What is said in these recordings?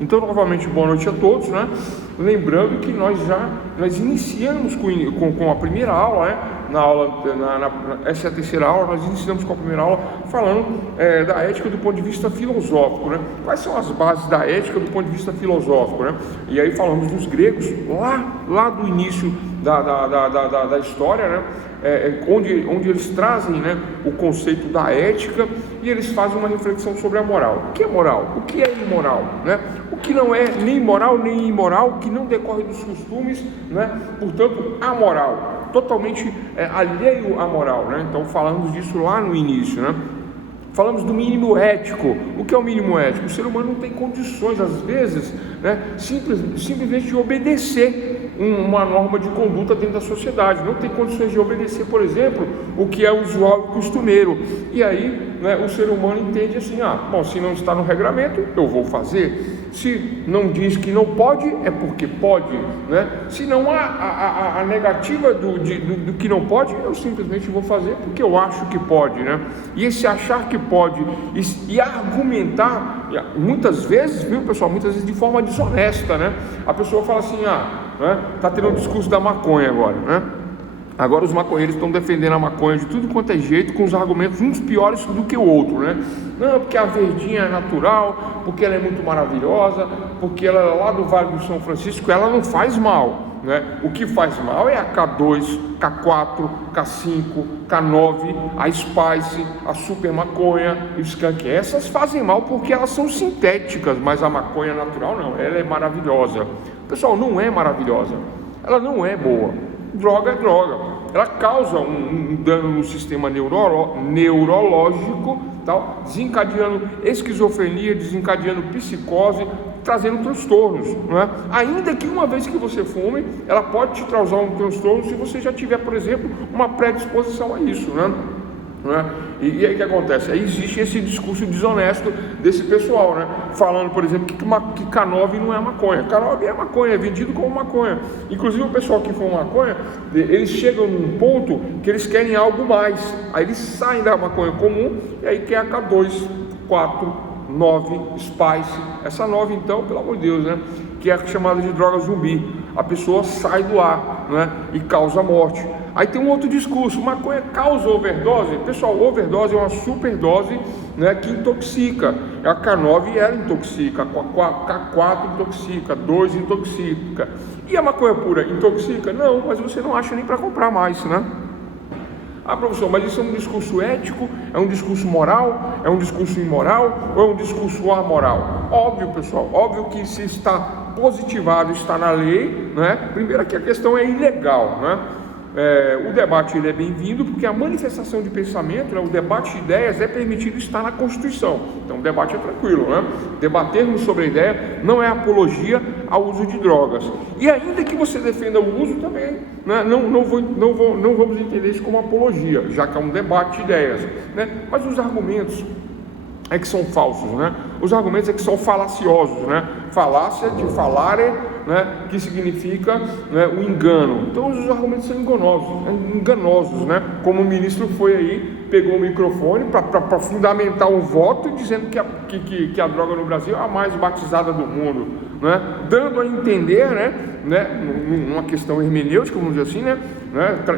Então, novamente, boa noite a todos, né? Lembrando que nós iniciamos com a primeira aula, né? Essa é a terceira aula, nós iniciamos com a primeira aula falando da ética do ponto de vista filosófico, né? Quais são as bases da ética do ponto de vista filosófico, né? E aí falamos dos gregos, lá do início da história, né? Onde eles trazem, né, o conceito da ética, e eles fazem uma reflexão sobre a moral. O que é moral? O que é imoral, né? O que não é nem moral nem imoral, que não decorre dos costumes, né? Portanto, amoral, totalmente alheio à moral, né? Então falamos disso lá no início, né? Falamos do mínimo ético. O que é o mínimo ético? O ser humano não tem condições, às vezes, né, simplesmente de obedecer uma norma de conduta dentro da sociedade. Não tem condições de obedecer, por exemplo, o que é usual e costumeiro. E aí, né, o ser humano entende assim: bom, se não está no regramento, eu vou fazer. Se não diz que não pode, é porque pode, né? Se não há a negativa do que não pode, eu simplesmente vou fazer porque eu acho que pode, né? E esse achar que pode e argumentar, muitas vezes, viu, pessoal, muitas vezes de forma desonesta, né? A pessoa fala assim: né, tá tendo um discurso da maconha agora, né? Agora os maconheiros estão defendendo a maconha de tudo quanto é jeito, com os argumentos uns piores do que o outro, né? Não, porque a verdinha é natural, porque ela é muito maravilhosa, porque ela é lá do Vale do São Francisco, ela não faz mal, né? O que faz mal é a K2, K4, K5, K9, a Spice, a Super Maconha e o Skunk. Essas fazem mal porque elas são sintéticas, mas a maconha natural não, ela é maravilhosa. Pessoal, não é maravilhosa, ela não é boa. Droga é droga, ela causa um dano no sistema neurológico, tal, desencadeando esquizofrenia, desencadeando psicose, trazendo transtornos, não é? Ainda que uma vez que você fume, ela pode te causar um transtorno se você já tiver, por exemplo, uma predisposição a isso, né? Não é? E aí o que acontece? Aí existe esse discurso desonesto desse pessoal, né? Falando, por exemplo, que K9 não é maconha. K9 é maconha, é vendido como maconha. Inclusive o pessoal que fuma maconha, eles chegam num ponto que eles querem algo mais. Aí eles saem da maconha comum e aí quer a K2, 4, 9, Spice. Essa 9 então, pelo amor de Deus, né? Que é chamada de droga zumbi. A pessoa sai do ar, né? E causa morte. Aí tem um outro discurso: maconha causa overdose. Pessoal, overdose é uma superdose, né, que intoxica. A K9 ela intoxica, a K4 intoxica, 2 intoxica. E a maconha pura intoxica? Não, mas você não acha nem para comprar mais, né? Professor, mas isso é um discurso ético? É um discurso moral? É um discurso imoral? Ou é um discurso amoral? Óbvio, pessoal, óbvio que se está positivado, está na lei, né? Primeiro que a questão é ilegal, né? O debate ele é bem-vindo porque a manifestação de pensamento, né, o debate de ideias é permitido, estar na Constituição. Então o debate é tranquilo, né? Debatermos sobre a ideia não é apologia ao uso de drogas. E ainda que você defenda o uso também, né, não vamos entender isso como apologia, já que é um debate de ideias, né? Mas os argumentos é que são falsos, né? Os argumentos é que são falaciosos, né? Falácia de falare, né? Que significa, né, o engano. Então os argumentos são enganosos, né? Como o ministro foi aí, pegou o microfone para fundamentar um voto dizendo que a droga no Brasil é a mais batizada do mundo, né? Dando a entender, né, numa questão hermenêutica, vamos dizer assim, né,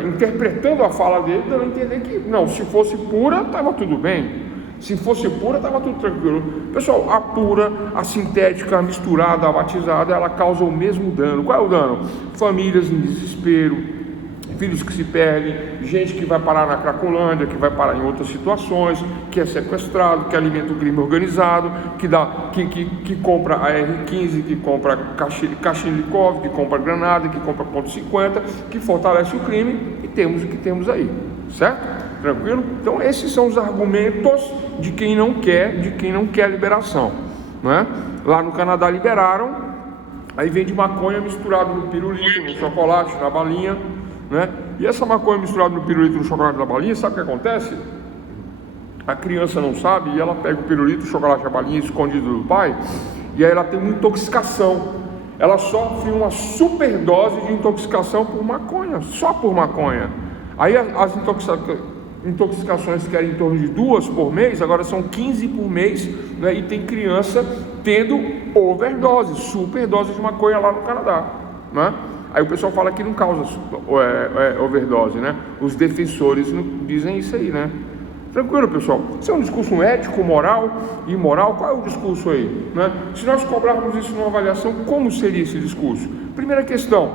interpretando a fala dele, dando a entender que não, se fosse pura, estava tudo bem. Se fosse pura, estava tudo tranquilo. Pessoal, a pura, a sintética, a misturada, a batizada, ela causa o mesmo dano. Qual é o dano? Famílias em desespero, filhos que se perdem, gente que vai parar na Cracolândia, que vai parar em outras situações, que é sequestrado, que alimenta o crime organizado, que compra a R15, que compra Kalashnikov, que compra granada, que compra .50, que fortalece o crime, e temos o que temos aí, certo? Tranquilo? Então esses são os argumentos de quem não quer a liberação, né? Lá no Canadá liberaram, aí vende maconha misturado no pirulito, no chocolate, na balinha, né? E essa maconha misturada no pirulito, no chocolate, na balinha, sabe o que acontece? A criança não sabe e ela pega o pirulito, o chocolate, a balinha escondido do pai, e aí ela tem uma intoxicação. Ela sofre uma superdose de intoxicação por maconha, só por maconha. Aí as intoxicações que eram em torno de 2 por mês, agora são 15 por mês, né? E tem criança tendo overdose, superdose de maconha lá no Canadá, né? Aí o pessoal fala que não causa overdose, né? Os defensores dizem isso aí, né? Tranquilo, pessoal. Isso é um discurso ético, moral e imoral. Qual é o discurso aí, né? Se nós cobrarmos isso numa avaliação, como seria esse discurso? Primeira questão,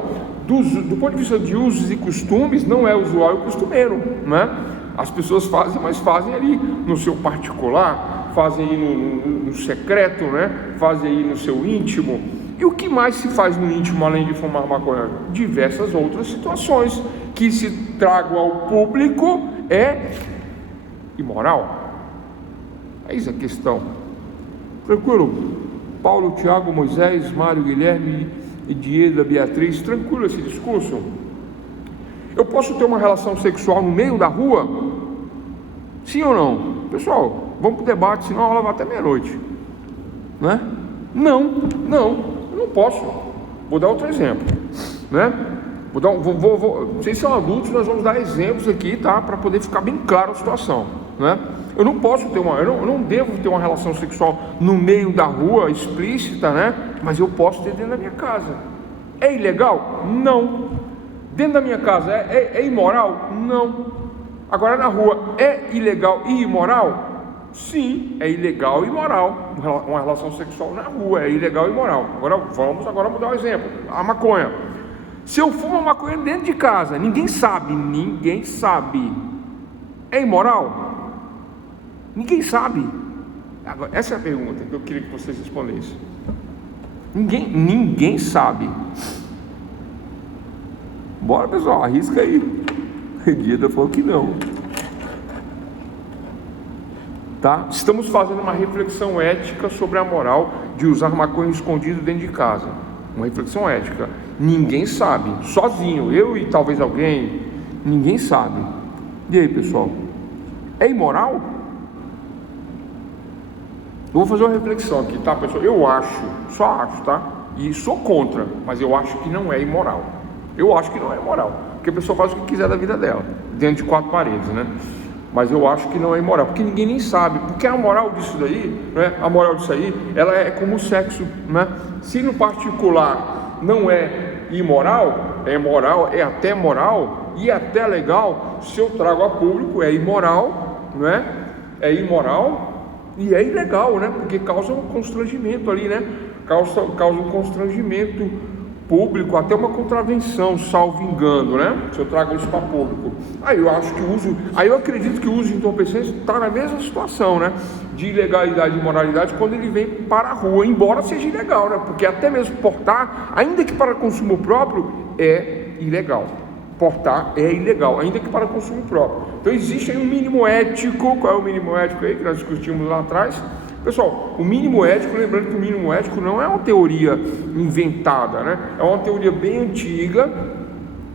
do ponto de vista de usos e costumes, não é usual e costumeiro, né? As pessoas fazem, mas fazem ali no seu particular, fazem aí no secreto, né? Fazem aí no seu íntimo. E o que mais se faz no íntimo, além de fumar maconha? Diversas outras situações que se tragam ao público é imoral. Eis a questão. Tranquilo? Paulo, Tiago, Moisés, Mário, Guilherme e Dieda, Beatriz, tranquilo esse discurso? Eu posso ter uma relação sexual no meio da rua? Sim ou não? Pessoal, vamos para o debate, senão a aula vai até meia-noite, né? Não, eu não posso. Vou dar outro exemplo, né? Vocês são adultos, nós vamos dar exemplos aqui, tá? Para poder ficar bem claro a situação, né? Eu não posso ter eu não devo ter uma relação sexual no meio da rua, explícita, né? Mas eu posso ter dentro da minha casa. É ilegal? Não. Dentro da minha casa é imoral? Não. Agora na rua é ilegal e imoral? Sim, é ilegal e imoral. Uma relação sexual na rua é ilegal e imoral. Vamos mudar o exemplo. A maconha. Se eu fumo maconha dentro de casa, ninguém sabe. É imoral? Ninguém sabe. Agora, essa é a pergunta que eu queria que vocês respondessem. Ninguém sabe. Bora, pessoal, arrisca aí. Dieda falou que não. Tá? Estamos fazendo uma reflexão ética sobre a moral de usar maconha escondido dentro de casa. Uma reflexão ética. Ninguém sabe, sozinho, eu e talvez alguém, ninguém sabe. E aí, pessoal? É imoral? Eu vou fazer uma reflexão aqui, tá, pessoal? Eu acho, só acho, tá? E sou contra, mas eu acho que não é imoral. Eu acho que não é imoral, porque a pessoa faz o que quiser da vida dela, dentro de 4 paredes, né? Mas eu acho que não é imoral, porque ninguém nem sabe. Porque a moral disso daí, né? A moral disso aí, ela é como o sexo, né? Se no particular não é imoral, é moral, é até moral e até legal. Se eu trago a público, é imoral, né? É imoral e é ilegal, né? Porque causa um constrangimento ali, né? Causa um constrangimento público, até uma contravenção, salvo engano, né? Se eu trago isso para público. Aí eu acho que eu acredito que o uso de entorpecentes está na mesma situação, né? De ilegalidade e imoralidade quando ele vem para a rua, embora seja ilegal, né? Porque até mesmo portar, ainda que para consumo próprio, é ilegal. Portar é ilegal, ainda que para consumo próprio. Então existe aí um mínimo ético. Qual é o mínimo ético aí que nós discutimos lá atrás? Pessoal, o mínimo ético, lembrando que o mínimo ético não é uma teoria inventada, né? É uma teoria bem antiga,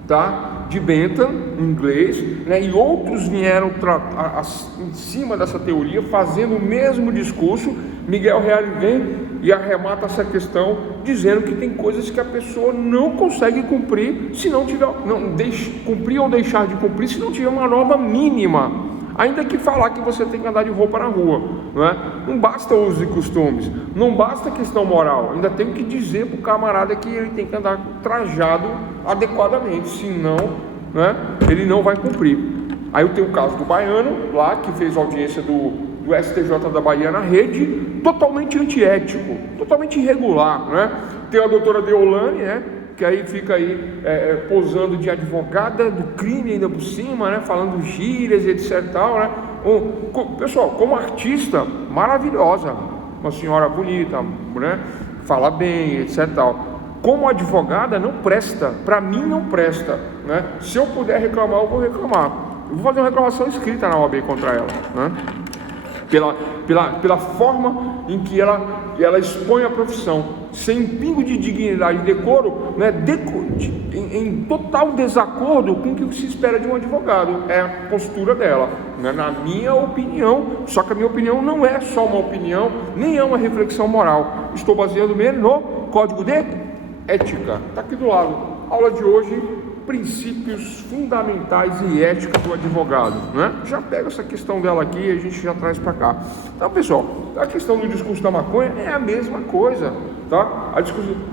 tá? De Bentham, em inglês, né? E outros vieram em cima dessa teoria, fazendo o mesmo discurso. Miguel Reale vem e arremata essa questão, dizendo que tem coisas que a pessoa não consegue cumprir se não tiver, cumprir ou deixar de cumprir se não tiver uma norma mínima. Ainda que falar que você tem que andar de roupa na rua, não é? Não basta usos e costumes, não basta questão moral, ainda tem que dizer para o camarada que ele tem que andar trajado adequadamente, senão, né, ele não vai cumprir. Aí eu tenho o caso do baiano, lá que fez audiência do STJ da Bahia na rede, totalmente antiético, totalmente irregular, né? Tem a doutora Deolane, né? Que aí fica aí posando de advogada do crime ainda por cima, né? Falando gírias e etc e tal, né? Pessoal, como artista, maravilhosa, uma senhora bonita, né? Fala bem, etc e tal. Como advogada, não presta, para mim não presta, né? Se eu puder reclamar, eu vou reclamar. Eu vou fazer uma reclamação escrita na OAB contra ela, né? Pela forma em que ela expõe a profissão, sem pingo de dignidade e decoro, né, em total desacordo com o que se espera de um advogado. É a postura dela, né, na minha opinião. Só que a minha opinião não é só uma opinião, nem é uma reflexão moral. Estou baseando mesmo no Código de Ética. Está aqui do lado. Aula de hoje princípios fundamentais e ética do advogado, né? Já pega essa questão dela aqui e a gente já traz para cá. Então, pessoal, a questão do discurso da maconha é a mesma coisa, tá?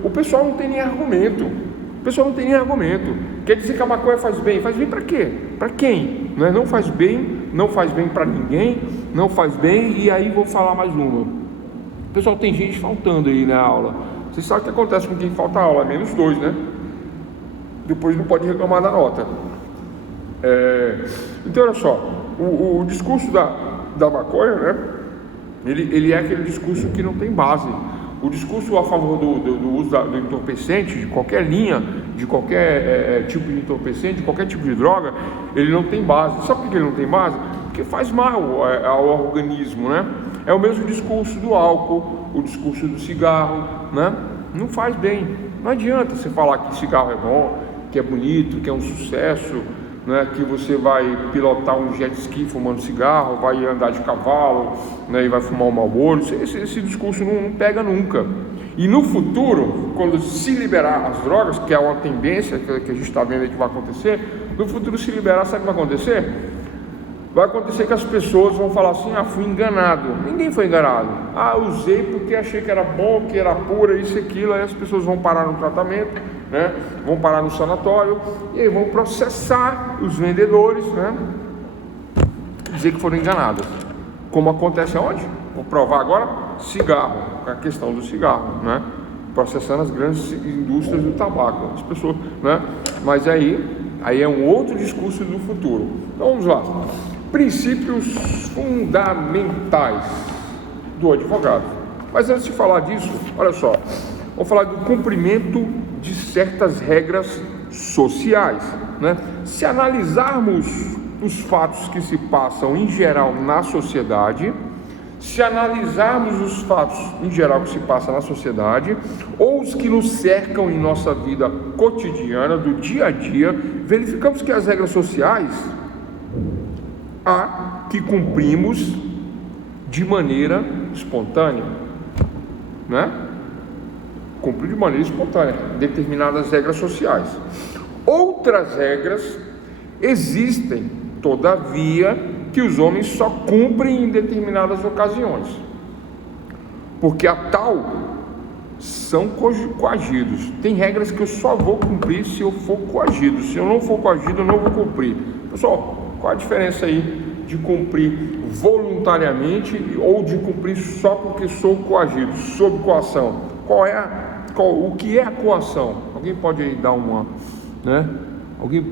O pessoal não tem nem argumento. O pessoal não tem nem argumento. Quer dizer que a maconha faz bem? Faz bem para quê? Para quem? Não é? Não faz bem para ninguém, não faz bem. E aí vou falar mais uma. Pessoal, tem gente faltando aí na aula. Vocês sabem o que acontece com quem falta aula? -2, né? Depois não pode reclamar da nota. Então, olha só, o discurso da maconha, né? Ele é aquele discurso que não tem base. O discurso a favor do uso do entorpecente, de qualquer linha, de qualquer tipo de entorpecente, de qualquer tipo de droga, ele não tem base. Sabe por que ele não tem base? Porque faz mal ao organismo, né? É o mesmo discurso do álcool, o discurso do cigarro, né? Não faz bem. Não adianta você falar que cigarro é bom, que é bonito, que é um sucesso, né, que você vai pilotar um jet ski fumando cigarro, vai andar de cavalo, né, e vai fumar um Marlboro. Esse discurso não pega nunca. E no futuro, quando se liberar as drogas, que é uma tendência que a gente está vendo aí que vai acontecer, no futuro se liberar, sabe o que vai acontecer? Vai acontecer que as pessoas vão falar assim: fui enganado. Ninguém foi enganado. Usei porque achei que era bom, que era pura, isso e aquilo. Aí as pessoas vão parar no tratamento, né? Vão parar no sanatório e aí vão processar os vendedores, né? Dizer que foram enganados. Como acontece aonde? Vou provar agora: cigarro, a questão do cigarro, né? Processando as grandes indústrias do tabaco, as pessoas, né? Mas aí é um outro discurso do futuro. Então vamos lá. Princípios fundamentais do advogado. Mas antes de falar disso, olha só, vamos falar do cumprimento de certas regras sociais, né? Se analisarmos os fatos que se passam em geral na sociedade, se analisarmos os fatos em geral que se passam na sociedade, ou os que nos cercam em nossa vida cotidiana, do dia a dia, verificamos que as regras sociais há que cumprimos de maneira espontânea, né? Cumprir de maneira espontânea determinadas regras sociais. Outras regras existem, todavia, que os homens só cumprem em determinadas ocasiões, porque a tal são coagidos. Tem regras que eu só vou cumprir se eu for coagido. Se eu não for coagido, eu não vou cumprir. Pessoal, qual a diferença aí de cumprir voluntariamente ou de cumprir só porque sou coagido, sob coação? O que é a coação? Alguém pode aí dar uma, né?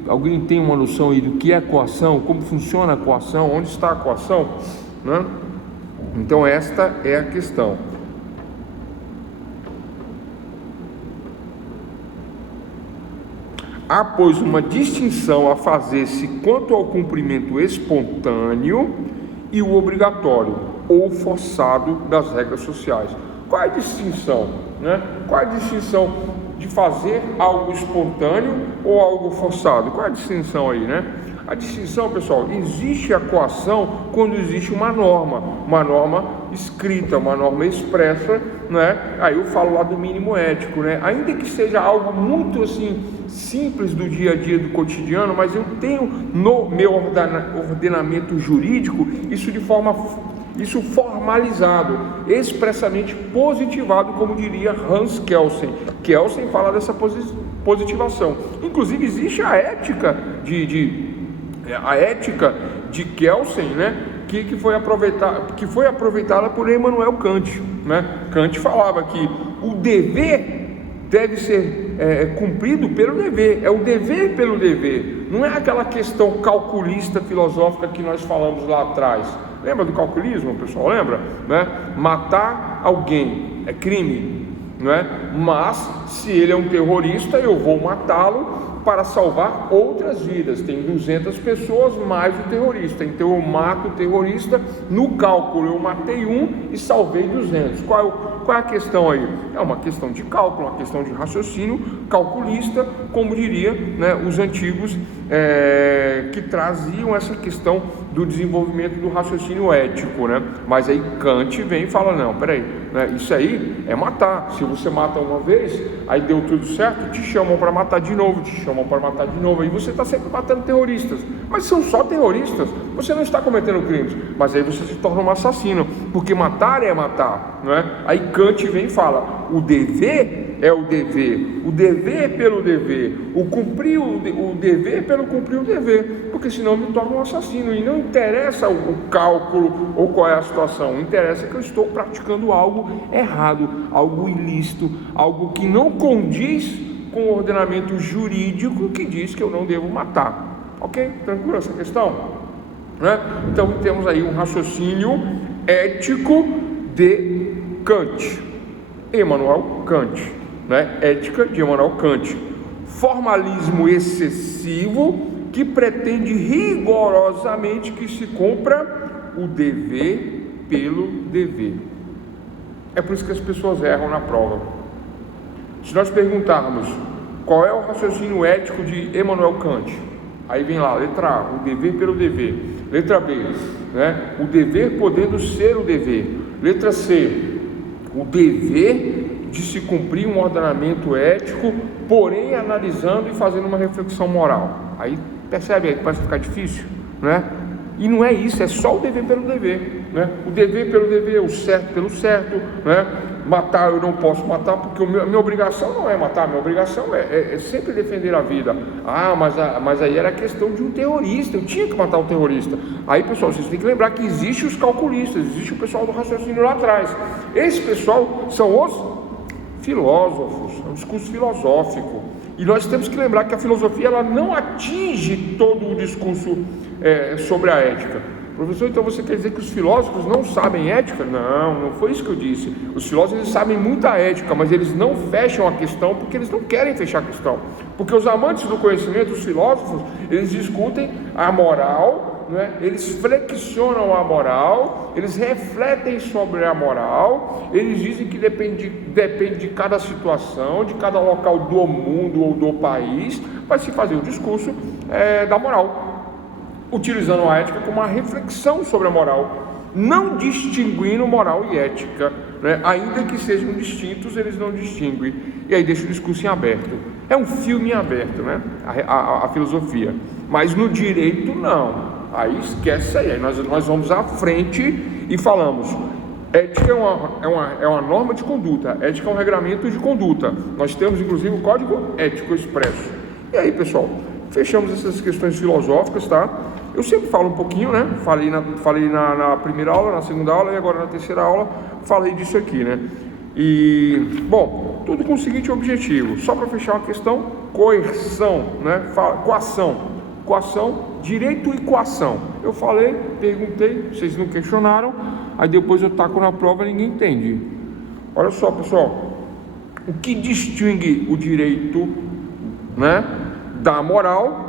Alguém tem uma noção aí do que é coação? Como funciona a coação? Onde está a coação? Né? Então esta é a questão. Há, pois, uma distinção a fazer-se quanto ao cumprimento espontâneo e o obrigatório ou forçado das regras sociais. Qual é a distinção, né? Qual é a distinção de fazer algo espontâneo ou algo forçado? Qual é a distinção aí, né? A distinção, pessoal, existe a coação quando existe uma norma escrita, uma norma expressa, né? Aí eu falo lá do mínimo ético, né? Ainda que seja algo muito assim simples do dia a dia, do cotidiano, mas eu tenho no meu ordenamento jurídico isso formalizado, expressamente positivado, como diria Hans Kelsen. Kelsen fala dessa positivação. Inclusive existe a ética de Kelsen, né? Que foi aproveitada por Immanuel Kant, né? Kant falava que o dever deve ser cumprido pelo dever, é o dever pelo dever, não é aquela questão calculista filosófica que nós falamos lá atrás. Lembra do calculismo, pessoal? Lembra? Né? Matar alguém é crime, não é? Mas se ele é um terrorista, eu vou matá-lo para salvar outras vidas. Tem 200 pessoas mais o terrorista, então eu mato o terrorista. No cálculo eu matei um e salvei 200. Qual qual é a questão aí? É uma questão de cálculo, uma questão de raciocínio calculista, como diria, né, os antigos que traziam essa questão do desenvolvimento do raciocínio ético, né? Mas aí Kant vem e fala, não, peraí, né, isso aí é matar. Se você mata uma vez, aí deu tudo certo, te chamam para matar de novo, te chamam para matar de novo, aí você está sempre matando terroristas, mas são só terroristas, você não está cometendo crimes, mas aí você se torna um assassino, porque matar é matar, não é? Aí Kant vem e fala, o dever é o dever pelo dever, o cumprir o dever pelo cumprir o dever, porque senão eu me torno um assassino, e não interessa o cálculo ou qual é a situação, interessa que eu estou praticando algo errado, algo ilícito, algo que não condiz com o ordenamento jurídico que diz que eu não devo matar. Ok? Tranquilo essa questão? Né? Então temos aí um raciocínio ético de Kant, Immanuel Kant, né? Ética de Immanuel Kant. Formalismo excessivo que pretende rigorosamente que se cumpra o dever pelo dever. É por isso que as pessoas erram na prova. Se nós perguntarmos qual é o raciocínio ético de Immanuel Kant, aí vem lá, letra A, o dever pelo dever. Letra B, né, o dever podendo ser o dever. Letra C, o dever de se cumprir um ordenamento ético, porém analisando e fazendo uma reflexão moral. Aí percebe aí que começa a ficar difícil, né? E não é isso, é só o dever pelo dever, né? O dever pelo dever, o certo pelo certo, né? Matar eu não posso matar, porque a minha obrigação não é matar, a minha obrigação é sempre defender a vida. Mas aí era questão de um terrorista, eu tinha que matar o terrorista. Aí, pessoal, vocês têm que lembrar que existe os calculistas, existe o pessoal do raciocínio lá atrás. Esse pessoal são os filósofos, é um discurso filosófico. E nós temos que lembrar que a filosofia ela não atinge todo o discurso sobre a ética. Professor, então você quer dizer que os filósofos não sabem ética? Não foi isso que eu disse. Os filósofos eles sabem muita ética, mas eles não fecham a questão porque eles não querem fechar a questão. Porque os amantes do conhecimento, os filósofos, eles discutem a moral, né? Eles flexionam a moral, eles refletem sobre a moral, eles dizem que depende de cada situação, de cada local do mundo ou do país, vai se fazer o discurso da moral, utilizando a ética como uma reflexão sobre a moral, não distinguindo moral e ética, né? Ainda que sejam distintos, eles não distinguem, e aí deixa o discurso em aberto. É um filme em aberto, né? A filosofia, mas no direito não, aí esquece aí nós vamos à frente e falamos, ética é uma norma de conduta, ética é um regramento de conduta, nós temos inclusive o código ético expresso. E aí, pessoal, fechamos essas questões filosóficas, tá? Eu sempre falo um pouquinho, né? Falei na primeira aula, na segunda aula e agora na terceira aula falei disso aqui, né? E, bom, tudo com o seguinte objetivo, só para fechar uma questão, coerção, né? Coação, direito e coação. Eu falei, perguntei, vocês não questionaram, aí depois eu taco na prova e ninguém entende. Olha só, pessoal, o que distingue o direito, né, da moral?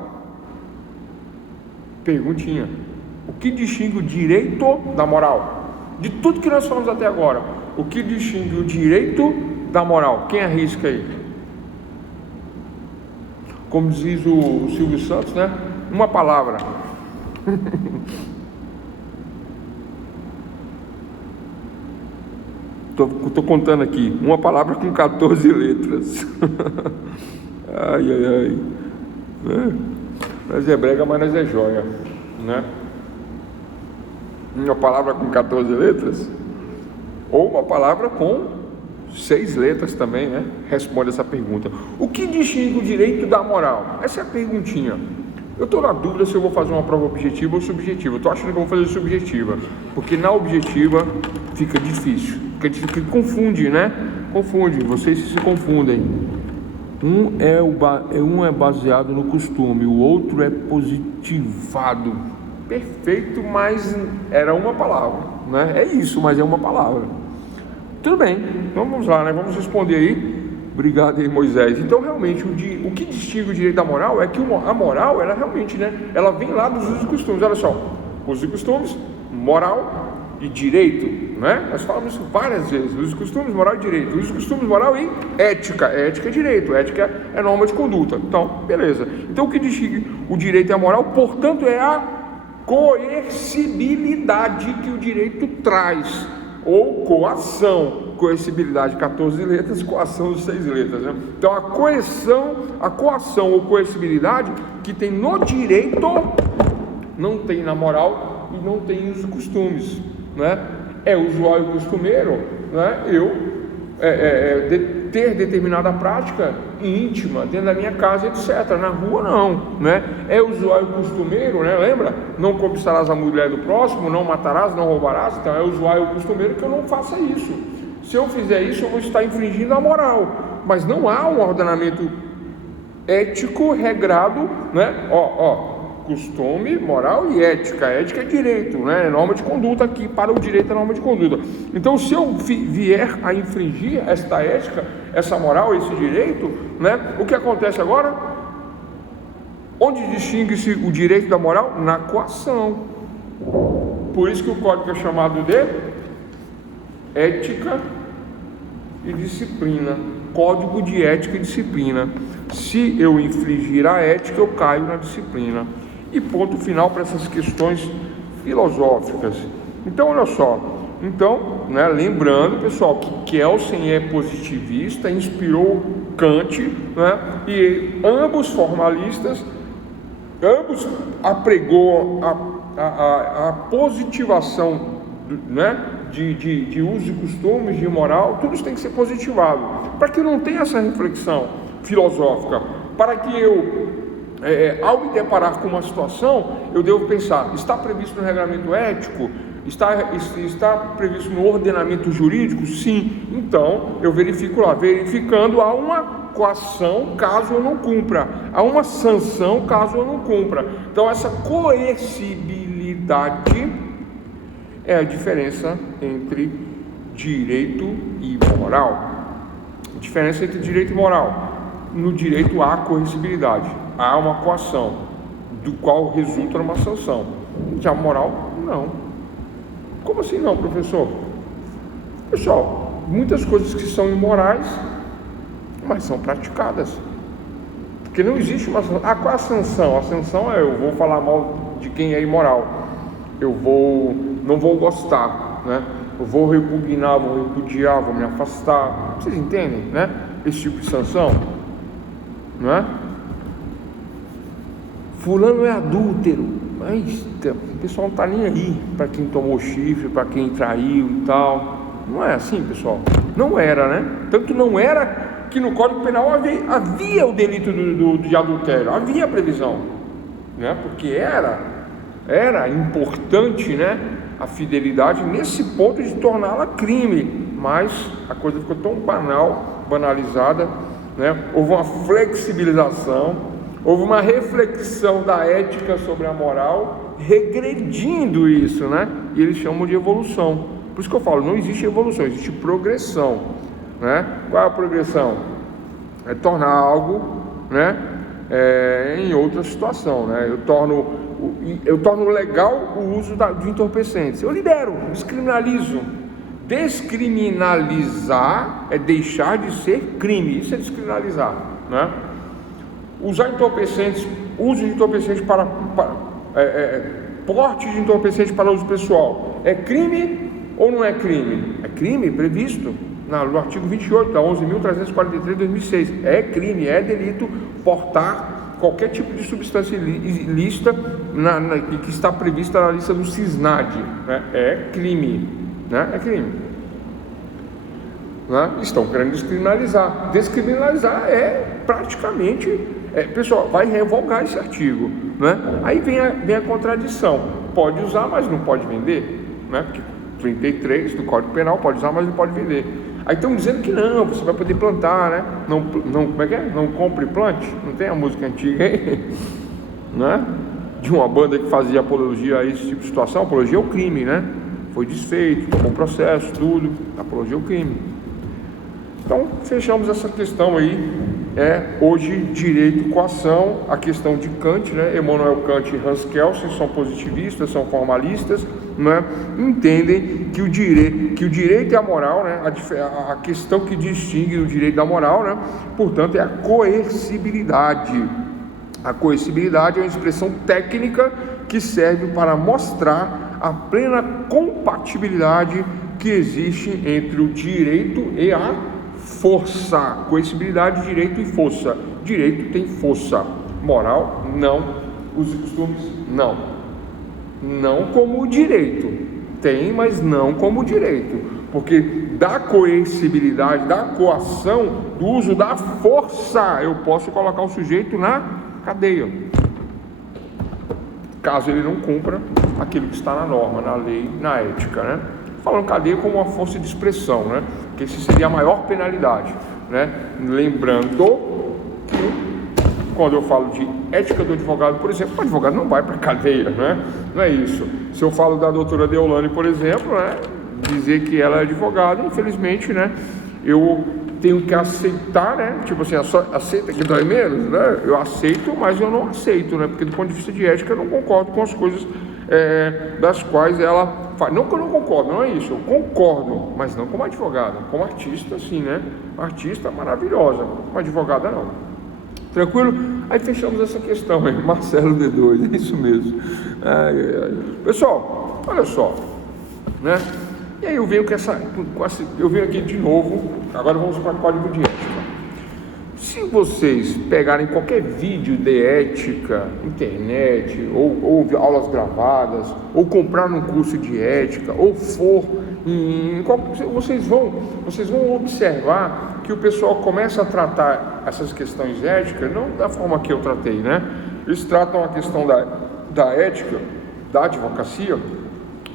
Perguntinha. O que distingue o direito da moral? De tudo que nós falamos até agora, o que distingue o direito da moral? Quem arrisca aí? Como diz o Silvio Santos, né? Uma palavra. Tô contando aqui. Uma palavra com 14 letras. Ai. Nós é brega, mas nós é joia, né? Uma palavra com 14 letras, ou uma palavra com 6 letras também, né? Responde essa pergunta. O que distingue o direito da moral? Essa é a perguntinha. Eu estou na dúvida se eu vou fazer uma prova objetiva ou subjetiva. Eu estou achando que eu vou fazer subjetiva, porque na objetiva fica difícil, porque confunde, né? Confunde, vocês se confundem. Um é baseado no costume, o outro é positivado. Perfeito, mas era uma palavra, né? É isso, mas é uma palavra. Tudo bem, então vamos lá, né? Vamos responder aí. Obrigado aí, Moisés. Então, realmente, o que distingue o direito da moral é que a moral, ela realmente, né? Ela vem lá dos usos e costumes. Olha só, usos e costumes, moral, e direito, né? Nós falamos isso várias vezes, usos e costumes, moral e direito, usos e costumes, moral e ética. Ética é direito, ética é norma de conduta. Então, beleza. Então, o que distingue o direito e a moral, portanto, é a coercibilidade que o direito traz, ou coação. Coercibilidade, 14 letras, coação de 6 letras, né? Então, a coação ou coercibilidade que tem no direito, não tem na moral e não tem nos costumes, né? É usual e costumeiro, né? Ter determinada prática íntima dentro da minha casa, etc. Na rua não, né? É usual e costumeiro, né? Lembra? Não cobiçarás a mulher do próximo, não matarás, não roubarás. Então é usual e costumeiro que eu não faça isso. Se eu fizer isso, eu vou estar infringindo a moral. Mas não há um ordenamento ético regrado, né? Costume, moral e ética. Ética é direito, né? É norma de conduta aqui, para o direito é norma de conduta. Então, se eu vier a infringir esta ética, essa moral, esse direito, né? O que acontece agora? Onde distingue-se o direito da moral? Na coação. Por isso que o código é chamado de ética e disciplina. Código de ética e disciplina. Se eu infringir a ética, eu caio na disciplina. E ponto final para essas questões filosóficas. Então, olha só. Então, né, lembrando, pessoal, que Kelsen é positivista, inspirou Kant, né, e ambos formalistas, ambos apregou a positivação, né, de usos e costumes, de moral. Tudo isso tem que ser positivado, para que não tenha essa reflexão filosófica, para que eu, ao me deparar com uma situação, eu devo pensar: está previsto no regulamento ético? Está previsto no ordenamento jurídico? Sim. Então eu verifico lá. Verificando, há uma coação caso eu não cumpra, há uma sanção caso eu não cumpra. Então essa coercibilidade é a diferença entre direito e moral. A diferença entre direito e moral: no direito há coercibilidade, há uma coação, do qual resulta numa sanção. Já moral, não. Como assim não, professor? Pessoal, muitas coisas que são imorais, mas são praticadas. Porque não existe uma sanção. Qual é a sanção? A sanção é: eu vou falar mal de quem é imoral, não vou gostar, né? Eu vou repugnar, vou repudiar, vou me afastar. Vocês entendem, né? Esse tipo de sanção, não é? Fulano é adúltero, mas o pessoal não está nem aí para quem tomou chifre, para quem traiu e tal. Não é assim, pessoal. Não era, né? Tanto não era que no Código Penal havia o delito de adultério, havia a previsão, né? Porque era importante, né, a fidelidade nesse ponto de torná-la crime, mas a coisa ficou tão banalizada, né? Houve uma flexibilização, houve uma reflexão da ética sobre a moral, regredindo isso, né? E eles chamam de evolução. Por isso que eu falo, não existe evolução, existe progressão, né? Qual é a progressão? É tornar algo, né, em outra situação, né? Eu torno legal o uso de entorpecentes. Eu libero, descriminalizo. Descriminalizar é deixar de ser crime. Isso é descriminalizar, né? Usar entorpecentes, uso de entorpecentes porte de entorpecentes para uso pessoal, é crime ou não é crime? É crime previsto no artigo 28 da 11.343 de 2006. É crime, é delito portar qualquer tipo de substância ilícita que está prevista na lista do CISNAD, né? É crime, né? É crime, né? Estão querendo descriminalizar. Descriminalizar é praticamente, pessoal, vai revogar esse artigo, né? Aí vem a contradição: pode usar, mas não pode vender, né? Porque 33 do Código Penal pode usar, mas não pode vender. Aí estão dizendo que não, você vai poder plantar, né? Não, como é que é? Não compre e plante. Não tem a música antiga aí, né? De uma banda que fazia apologia a esse tipo de situação. Apologia ao crime, né? Foi desfeito, tomou processo, tudo. Apologia ao crime. Então, fechamos essa questão aí. Hoje, direito e coação, a questão de Kant, né? Emmanuel Kant e Hans Kelsen são positivistas, são formalistas, né, entendem que o direito e a moral, né, a questão que distingue o direito da moral, né, portanto, é a coercibilidade. A coercibilidade é uma expressão técnica que serve para mostrar a plena compatibilidade que existe entre o direito e a força. Coercibilidade, direito e força. Direito tem força, moral não, os costumes não. Não como o direito, tem, mas não como o direito, porque da coercibilidade, da coação, do uso da força, eu posso colocar o sujeito na cadeia, caso ele não cumpra aquilo que está na norma, na lei, na ética, né? Falando cadeia como uma força de expressão, né? Que esse seria a maior penalidade, né? Lembrando que quando eu falo de ética do advogado, por exemplo, o advogado não vai para a cadeia, né? Não é isso. Se eu falo da doutora Deolane, por exemplo, né, dizer que ela é advogada, infelizmente, né, eu tenho que aceitar, né? Tipo assim, aceita que dói menos, né? Eu aceito, mas eu não aceito, né? Porque do ponto de vista de ética eu não concordo com as coisas das quais ela faz. Não que eu não concordo, não é isso. Eu concordo, mas não como advogada. Como artista, sim, né? Uma artista maravilhosa, uma advogada não. Tranquilo? Aí fechamos essa questão, hein? Marcelo D2, é isso mesmo. Pessoal, olha só, né? E aí eu venho eu venho aqui de novo. Agora vamos para o código de ética. Se vocês pegarem qualquer vídeo de ética, internet, ou aulas gravadas, ou comprar um curso de ética, ou vocês vão observar que o pessoal começa a tratar essas questões éticas, não da forma que eu tratei, né? Eles tratam a questão da ética, da advocacia,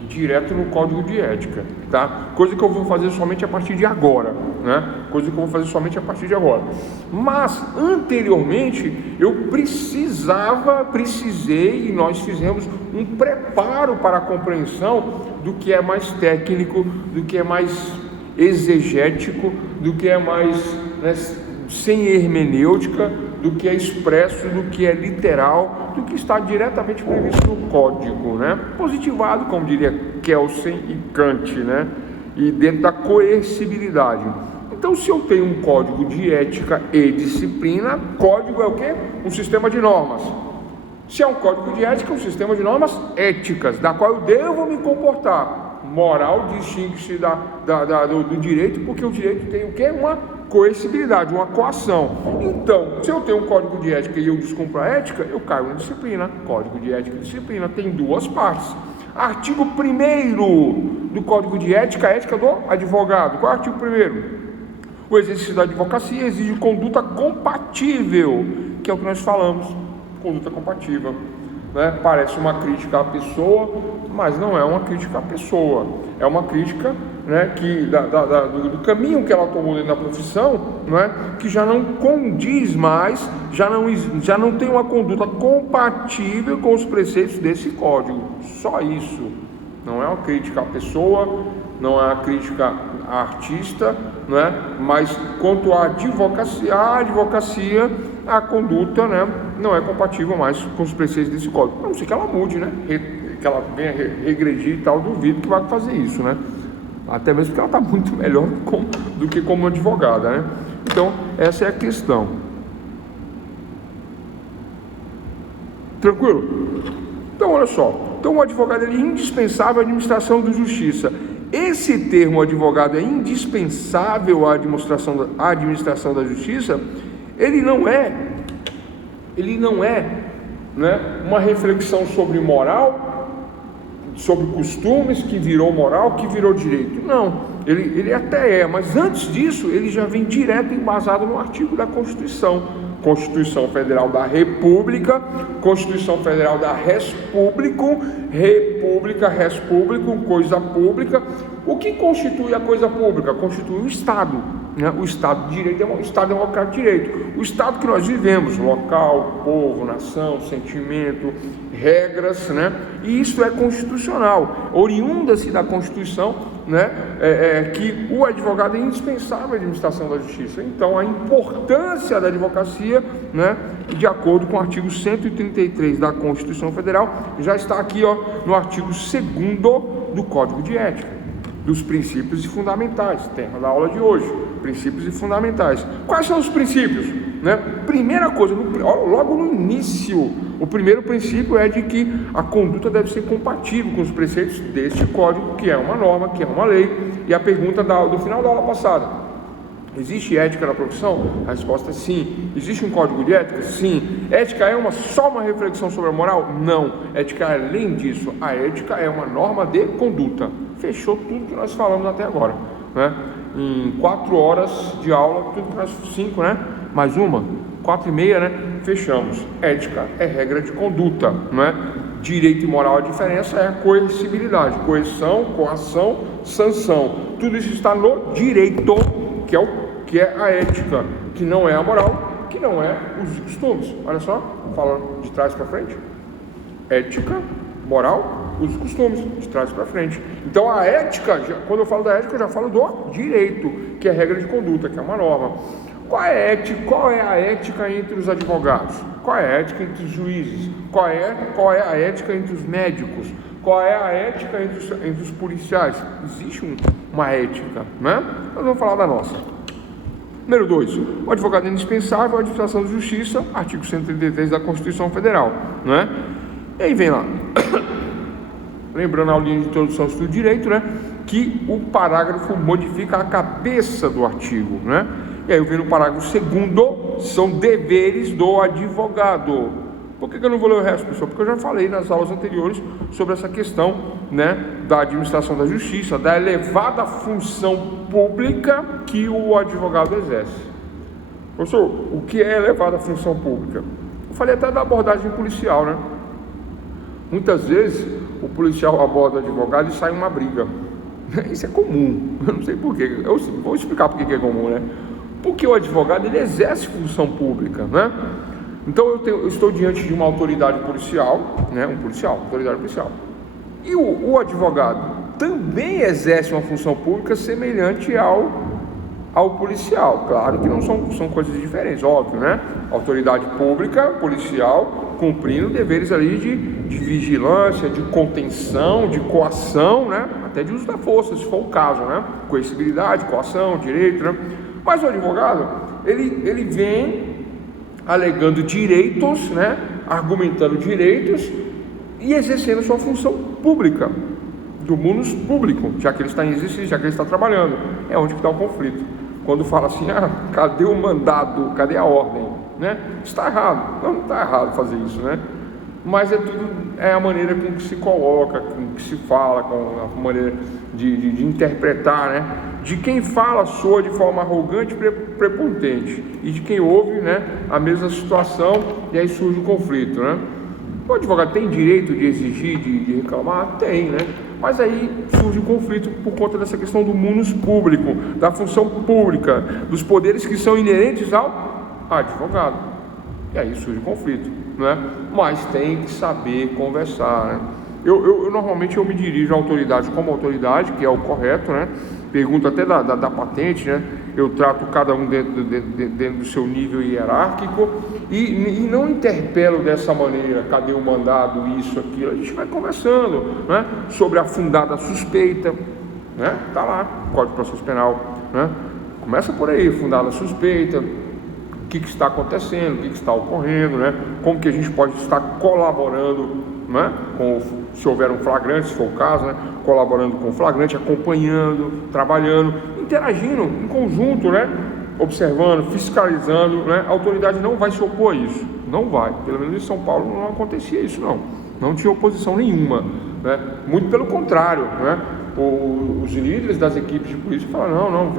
direto no código de ética, tá? Coisa que eu vou fazer somente a partir de agora, né? Mas, anteriormente, eu precisei, e nós fizemos um preparo para a compreensão do que é mais técnico, do que é mais exegético, do que é mais, né, sem hermenêutica, do que é expresso, do que é literal, do que está diretamente previsto no código, né? Positivado, como diria Kelsen e Kant, né? E dentro da coercibilidade. Então, se eu tenho um código de ética e disciplina, código é o quê? Um sistema de normas. Se é um código de ética, é um sistema de normas éticas, da qual eu devo me comportar. Moral distingue-se do direito, porque o direito tem o quê? Uma coercibilidade, uma coação. Então, se eu tenho um código de ética e eu descumpro a ética, eu caio na disciplina. Código de ética e disciplina tem duas partes. Artigo 1º do Código de Ética, a ética do advogado. Qual é o artigo 1º? O exercício da advocacia exige conduta compatível, que é o que nós falamos, conduta compatível. Né? Parece uma crítica à pessoa, mas não é uma crítica à pessoa, é uma crítica, né, do caminho que ela tomou dentro da profissão, né, que já não condiz mais, já não tem uma conduta compatível com os preceitos desse código. Só isso. Não é uma crítica à pessoa, não é uma crítica à artista, né, mas quanto à advocacia, a conduta, né, não é compatível mais com os preceitos desse código. A não ser que ela mude, né, que ela venha regredir e tal, duvido que vai fazer isso, né? Até mesmo porque ela está muito melhor do que como advogada, né? Então, essa é a questão. Tranquilo? Então, olha só. Então, o advogado é indispensável à administração da justiça. Esse termo advogado é indispensável à administração da justiça. Ele não é, né, uma reflexão sobre moral, sobre costumes, que virou moral, que virou direito. Não, ele até é, mas antes disso, ele já vem direto embasado no artigo da Constituição. Constituição Federal da República, Constituição Federal da Res Publicum, República, Res Publicum, coisa pública. O que constitui a coisa pública? Constitui o Estado, né? O Estado de Direito é um Estado democrático de direito. O Estado que nós vivemos, local, povo, nação, sentimento, regras, né? E isso é constitucional. Oriunda-se da Constituição né, que o advogado é indispensável à administração da justiça. Então, a importância da advocacia, né, de acordo com o artigo 133 da Constituição Federal, já está aqui, no artigo 2º do Código de Ética, dos princípios fundamentais, tema da aula de hoje, princípios e fundamentais. Quais são os princípios? Né? Primeira coisa, logo no início, o primeiro princípio é de que a conduta deve ser compatível com os preceitos deste código, que é uma norma, que é uma lei. E a pergunta do final da aula passada: existe ética na profissão? A resposta é sim. Existe um código de ética? Sim. Ética é só uma reflexão sobre a moral? Não. Ética é além disso. A ética é uma norma de conduta. Fechou tudo que nós falamos até agora, né? Em 4 horas de aula, tudo que nós 5, né? Mais uma, 4h30, né? Fechamos. Ética é regra de conduta, né? Direito e moral, a diferença é a coercibilidade, coerção, coação, sanção. Tudo isso está no direito, que é a ética, que não é a moral, que não é os costumes. Olha só, falando de trás para frente. Ética, moral, os costumes, de trás para frente. Então a ética, quando eu falo da ética, eu já falo do direito, que é a regra de conduta, que é uma norma. Qual é a ética entre os advogados? Qual é a ética entre os juízes? Qual é a ética entre os médicos? Qual é a ética entre os policiais? Existe uma ética, né? Nós vamos falar da nossa. Número 2, o advogado é indispensável à administração da justiça, artigo 133 da Constituição Federal, né? E aí vem lá, lembrando a aulinha de introdução ao estudo de direito, né? Que o parágrafo modifica a cabeça do artigo, né? E aí eu venho no parágrafo 2º, são deveres do advogado. Por que eu não vou ler o resto, pessoal? Porque eu já falei nas aulas anteriores sobre essa questão, né, da administração da justiça, da elevada função pública que o advogado exerce. Professor, o que é elevada função pública? Eu falei até da abordagem policial, né? Muitas vezes o policial aborda o advogado e sai uma briga. Isso é comum, eu não sei porquê. Eu vou explicar por que é comum, né? Porque o advogado, ele exerce função pública, né? Então eu estou diante de uma autoridade policial, né? Autoridade policial. E o advogado também exerce uma função pública semelhante ao policial. Claro que não são coisas diferentes, óbvio, né? Autoridade pública, policial, cumprindo deveres ali de vigilância, de contenção, de coação, né? Até de uso da força, se for o caso, né? Coercibilidade, coação, direito, né? Mas o advogado, ele vem alegando direitos, né? Argumentando direitos e exercendo sua função pública, do munus público, já que ele está em exercício, já que ele está trabalhando. É onde que está o conflito. Quando fala assim, cadê o mandado, cadê a ordem, né? Está errado. Não está errado fazer isso, né? Mas é a maneira com que se coloca, com que se fala, com a maneira de interpretar, né? De quem fala soa de forma arrogante e prepotente, e de quem ouve, né, a mesma situação, e aí surge o conflito, né? O advogado tem direito de exigir, de reclamar? Tem, né? Mas aí surge o conflito por conta dessa questão do munus público, da função pública, dos poderes que são inerentes ao advogado. E aí surge o conflito, né? Mas tem que saber conversar, né? Eu normalmente me dirijo à autoridade como autoridade, que é o correto, né? Pergunto até da patente, né? Eu trato cada um dentro do seu nível hierárquico e não interpelo dessa maneira, cadê o mandado, isso, aquilo. A gente vai conversando, né? Sobre a fundada suspeita, né? Tá lá, Código de Processo Penal, né? Começa por aí, fundada suspeita, o que está acontecendo, o que está ocorrendo, né? Como que a gente pode estar colaborando, né? Se houver um flagrante, se for o caso, né? Colaborando com o flagrante, acompanhando, trabalhando, interagindo em conjunto, né? Observando, fiscalizando, né? A autoridade não vai se opor a isso, não vai. Pelo menos em São Paulo não acontecia isso, não tinha oposição nenhuma, né? Muito pelo contrário, né? Os líderes das equipes de polícia falaram,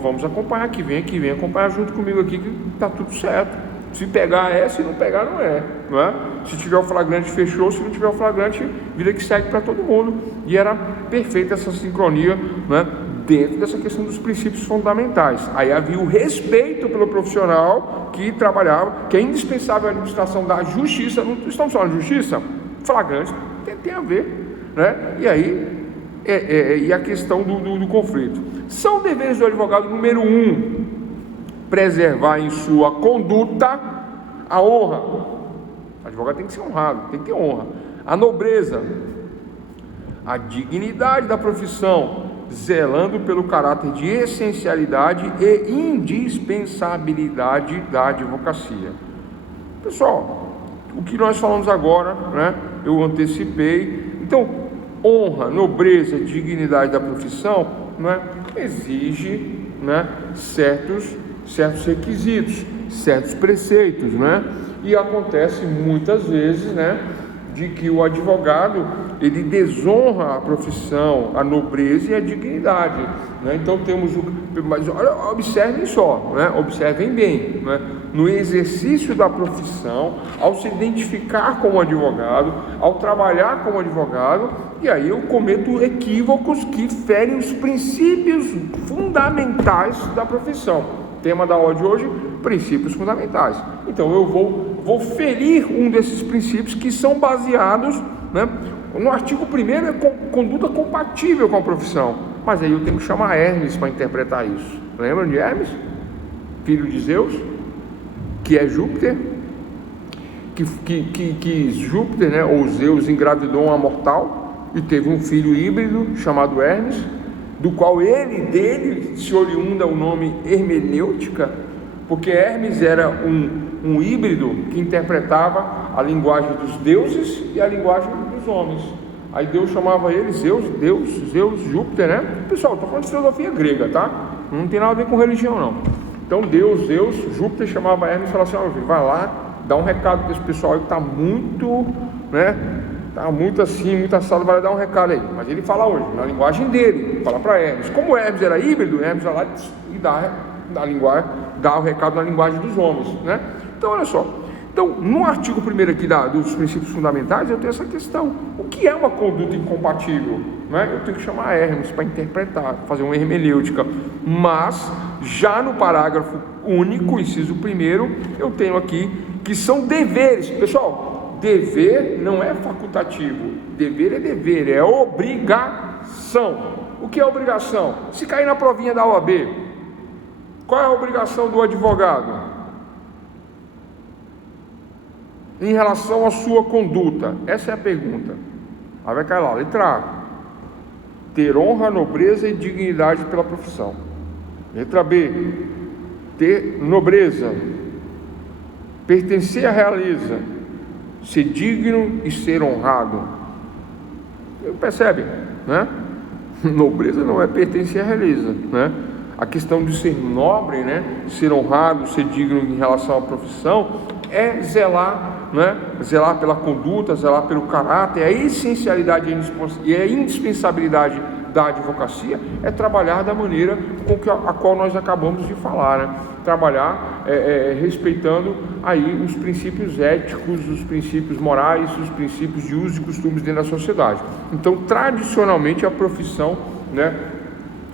vamos acompanhar aqui, vem acompanhar junto comigo aqui que tá tudo certo. Se pegar é, se não pegar não é, não é? Se tiver o flagrante, fechou. Se não tiver o flagrante, vida que segue para todo mundo. E era perfeita essa sincronia, né? Dentro dessa questão dos princípios fundamentais. Aí havia o respeito pelo profissional que trabalhava, que é indispensável à administração da justiça. Não estamos falando de justiça? Flagrante tem a ver, né? E aí e a questão do conflito. São deveres do advogado: número 1, preservar em sua conduta a honra. O advogado tem que ser honrado, tem que ter honra. A nobreza, a dignidade da profissão, zelando pelo caráter de essencialidade e indispensabilidade da advocacia. Pessoal, o que nós falamos agora, né, eu antecipei. Então, honra, nobreza, dignidade da profissão, né, exige, né, certos requisitos, certos preceitos, né? E acontece muitas vezes, né, de que o advogado ele desonra a profissão, a nobreza e a dignidade, né? Então mas olha, observem só, né? Observem bem, né? No exercício da profissão, ao se identificar como advogado, ao trabalhar como advogado, e aí eu cometo equívocos que ferem os princípios fundamentais da profissão. Tema da aula de hoje: princípios fundamentais. Então eu vou ferir um desses princípios que são baseados, né, no artigo 1º, é conduta compatível com a profissão. Mas aí eu tenho que chamar Hermes para interpretar isso. Lembram de Hermes? Filho de Zeus, que é Júpiter, que Júpiter, né, ou Zeus, engravidou uma mortal e teve um filho híbrido chamado Hermes, do qual dele se oriunda o nome hermenêutica, porque Hermes era um híbrido que interpretava a linguagem dos deuses e a linguagem dos homens. Aí Deus chamava ele Zeus, Júpiter, né? Pessoal, estou falando de filosofia grega, tá? Não tem nada a ver com religião, não. Então Zeus, Júpiter chamava Hermes e falava assim: ó, vai lá, dá um recado para esse pessoal aí que está muito, né? Tá muito assim, muito assado, vai dar um recado aí. Mas ele fala hoje, na linguagem dele, fala para Hermes. Como Hermes era híbrido, Hermes vai lá e dá o recado na linguagem dos homens, né? Então, olha só. Então, no artigo 1º aqui dos princípios fundamentais, eu tenho essa questão: o que é uma conduta incompatível? Né? Eu tenho que chamar Hermes para interpretar, fazer uma hermenêutica. Mas, já no parágrafo único, inciso 1º, eu tenho aqui que são deveres. Pessoal, dever não é facultativo. Dever é dever, é obrigação. O que é obrigação? Se cair na provinha da OAB, qual é a obrigação do advogado em relação à sua conduta? Essa é a pergunta. Aí vai cair lá, letra A: ter honra, nobreza e dignidade pela profissão. Letra B: ter nobreza, pertencer à realeza, ser digno e ser honrado. Percebe, né? Nobreza não é pertencer à realeza, né? A questão de ser nobre, né? Ser honrado, ser digno em relação à profissão, é zelar, né? Zelar pela conduta, zelar pelo caráter. A essencialidade e a indispensabilidade da advocacia é trabalhar da maneira a qual nós acabamos de falar, né? Trabalhar respeitando aí os princípios éticos, os princípios morais, os princípios de usos e costumes dentro da sociedade. Então, tradicionalmente, a profissão, né,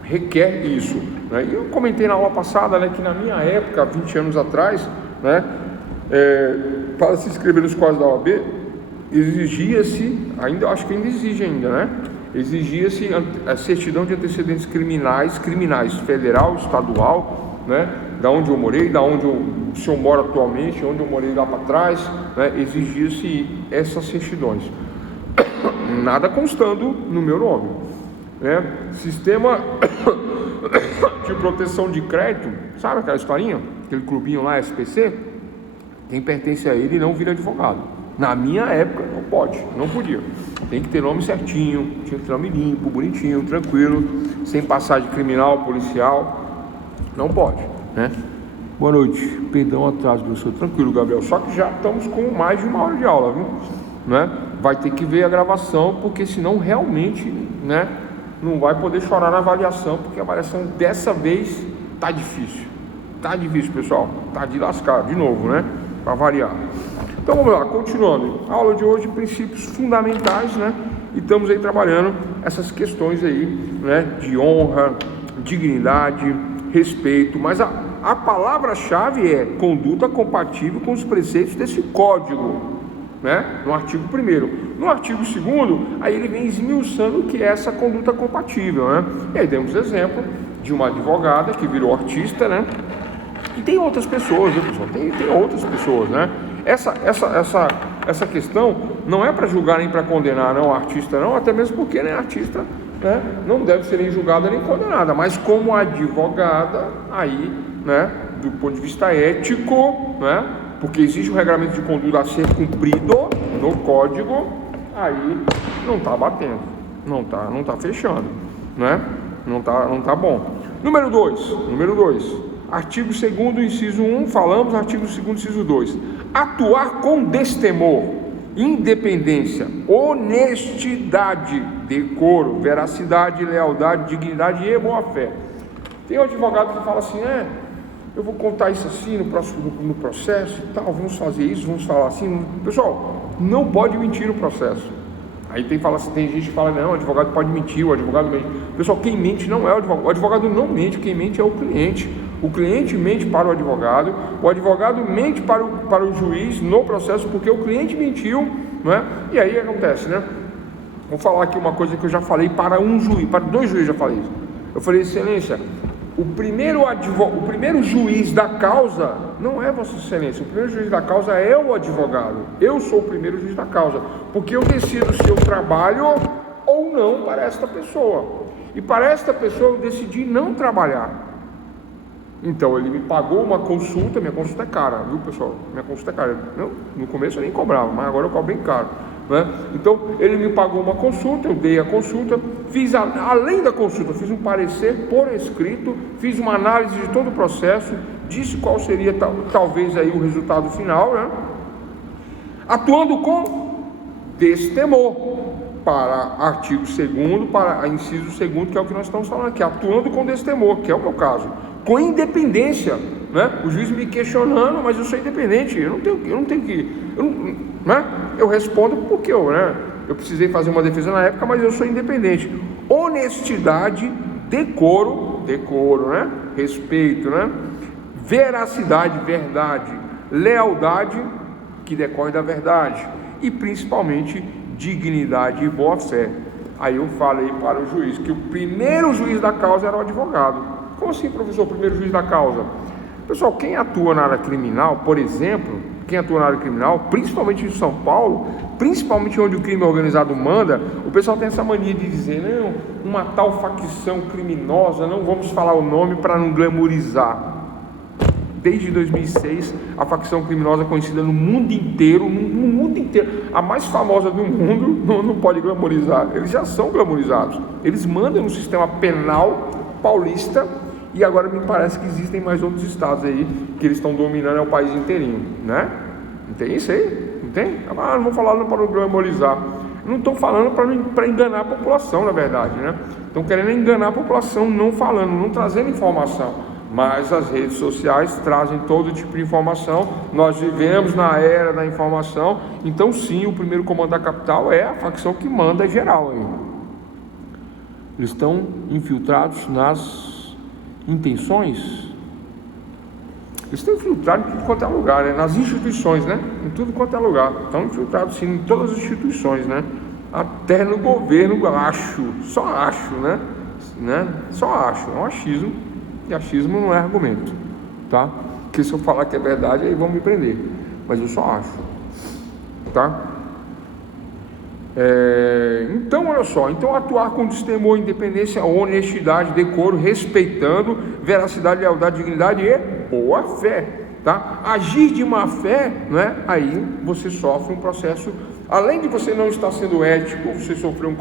requer isso, né? E eu comentei na aula passada, né, que na minha época, 20 anos atrás, né, para se inscrever nos quadros da OAB, exigia-se, eu acho que ainda exige ainda, né? Exigia-se a certidão de antecedentes criminais, federal, estadual, né? Da onde eu morei, da onde o senhor mora atualmente, onde eu morei lá para trás, né? Exigia-se essas certidões. Nada constando no meu nome, né? Sistema de proteção de crédito, sabe aquela historinha? Aquele clubinho lá, SPC? Quem pertence a ele não vira advogado. Na minha época não podia. Tem que ter nome certinho, tinha que ter nome limpo, bonitinho, tranquilo, sem passagem criminal, policial. Não pode, né? Boa noite, perdão o atraso do senhor. Tranquilo, Gabriel, só que já estamos com mais de 1 hora de aula, viu? Né? Vai ter que ver a gravação, porque senão realmente, né, não vai poder chorar na avaliação, porque a avaliação dessa vez tá difícil. Tá difícil, pessoal. Tá de lascar, de novo, né? Para variar. Então vamos lá, continuando. A aula de hoje, princípios fundamentais, né? E estamos aí trabalhando essas questões aí, né? De honra, dignidade, respeito. Mas a palavra-chave é conduta compatível com os preceitos desse código. né? No artigo 1º. No artigo 2º, aí ele vem esmiuçando o que é essa conduta compatível, né? E aí demos exemplo de uma advogada que virou artista, né? E tem outras pessoas, né, pessoal? Tem outras pessoas, né? Essa questão não é para julgar nem para condenar, não, artista não, até mesmo porque nem artista, né, não deve ser nem julgada nem condenada, mas como advogada, aí, né, do ponto de vista ético, né, porque existe um regramento de conduta a ser cumprido no código, aí não está batendo, não tá fechando, né? Não tá bom. Número 2, artigo 2º, inciso 1, falamos, artigo 2º, inciso 2. Atuar com destemor, independência, honestidade, decoro, veracidade, lealdade, dignidade e boa-fé. Tem um advogado que fala assim, eu vou contar isso assim no processo e tal, vamos fazer isso, vamos falar assim. Pessoal, não pode mentir no processo. Aí tem gente que fala, não, o advogado pode mentir, o advogado mente. Pessoal, quem mente não é o advogado não mente, quem mente é o cliente. O cliente mente para o advogado mente para o juiz no processo, porque o cliente mentiu, não é? E aí acontece, né? Vou falar aqui uma coisa que eu já falei para dois juízes já falei isso. Eu falei, excelência, o primeiro juiz da causa não é Vossa Excelência, o primeiro juiz da causa é o advogado. Eu sou o primeiro juiz da causa, porque eu decido se eu trabalho ou não para esta pessoa. E para esta pessoa eu decidi não trabalhar. Então ele me pagou uma consulta, minha consulta é cara, viu pessoal? Minha consulta é cara. No começo eu nem cobrava, mas agora eu cobro bem caro, né? Então ele me pagou uma consulta, eu dei a consulta, além da consulta, fiz um parecer por escrito, fiz uma análise de todo o processo, disse qual seria talvez aí o resultado final, né? Atuando com destemor, para artigo 2º, para inciso 2º, que é o que nós estamos falando aqui, atuando com destemor, que é o meu caso, com independência, né? O juiz me questionando, mas eu sou independente, eu não tenho que, né? Eu respondo porque eu precisei fazer uma defesa na época, mas eu sou independente. Honestidade, decoro, né? Respeito, né? Veracidade, verdade, lealdade, que decorre da verdade, e principalmente dignidade e boa-fé. Aí eu falei para o juiz que o primeiro juiz da causa era o advogado. Como assim, professor, o primeiro juiz da causa? Pessoal, quem atua na área criminal, por exemplo, principalmente em São Paulo, principalmente onde o crime organizado manda, o pessoal tem essa mania de dizer, não, uma tal facção criminosa, não vamos falar o nome para não glamorizar. Desde 2006, a facção criminosa conhecida no mundo inteiro, a mais famosa do mundo, não pode glamorizar. Eles já são glamorizados. Eles mandam no sistema penal paulista e agora me parece que existem mais outros estados aí que eles estão dominando o país inteirinho, né? Não tem isso aí? Não tem? Não vou falar para não glamorizar. Não estou falando para enganar a população, na verdade, né? Estão querendo enganar a população, não falando, não trazendo informação. Mas as redes sociais trazem todo tipo de informação. Nós vivemos na era da informação. Então sim, o primeiro comando da capital é a facção que manda geral aí. Eles estão infiltrados nas intenções. Eles estão infiltrados em tudo quanto é lugar, né? Nas instituições, né? Em tudo quanto é lugar. Estão infiltrados sim em todas as instituições, né? Até no governo, só acho, né? Só acho, é um achismo. E achismo não é argumento, tá? Porque se eu falar que é verdade, aí vão me prender. Mas eu só acho, tá? Então, olha só. Então, atuar com destemor, independência, honestidade, decoro, respeitando, veracidade, lealdade, dignidade e boa fé, tá? Agir de má fé, né? Aí você sofre um processo. Além de você não estar sendo ético, você sofreu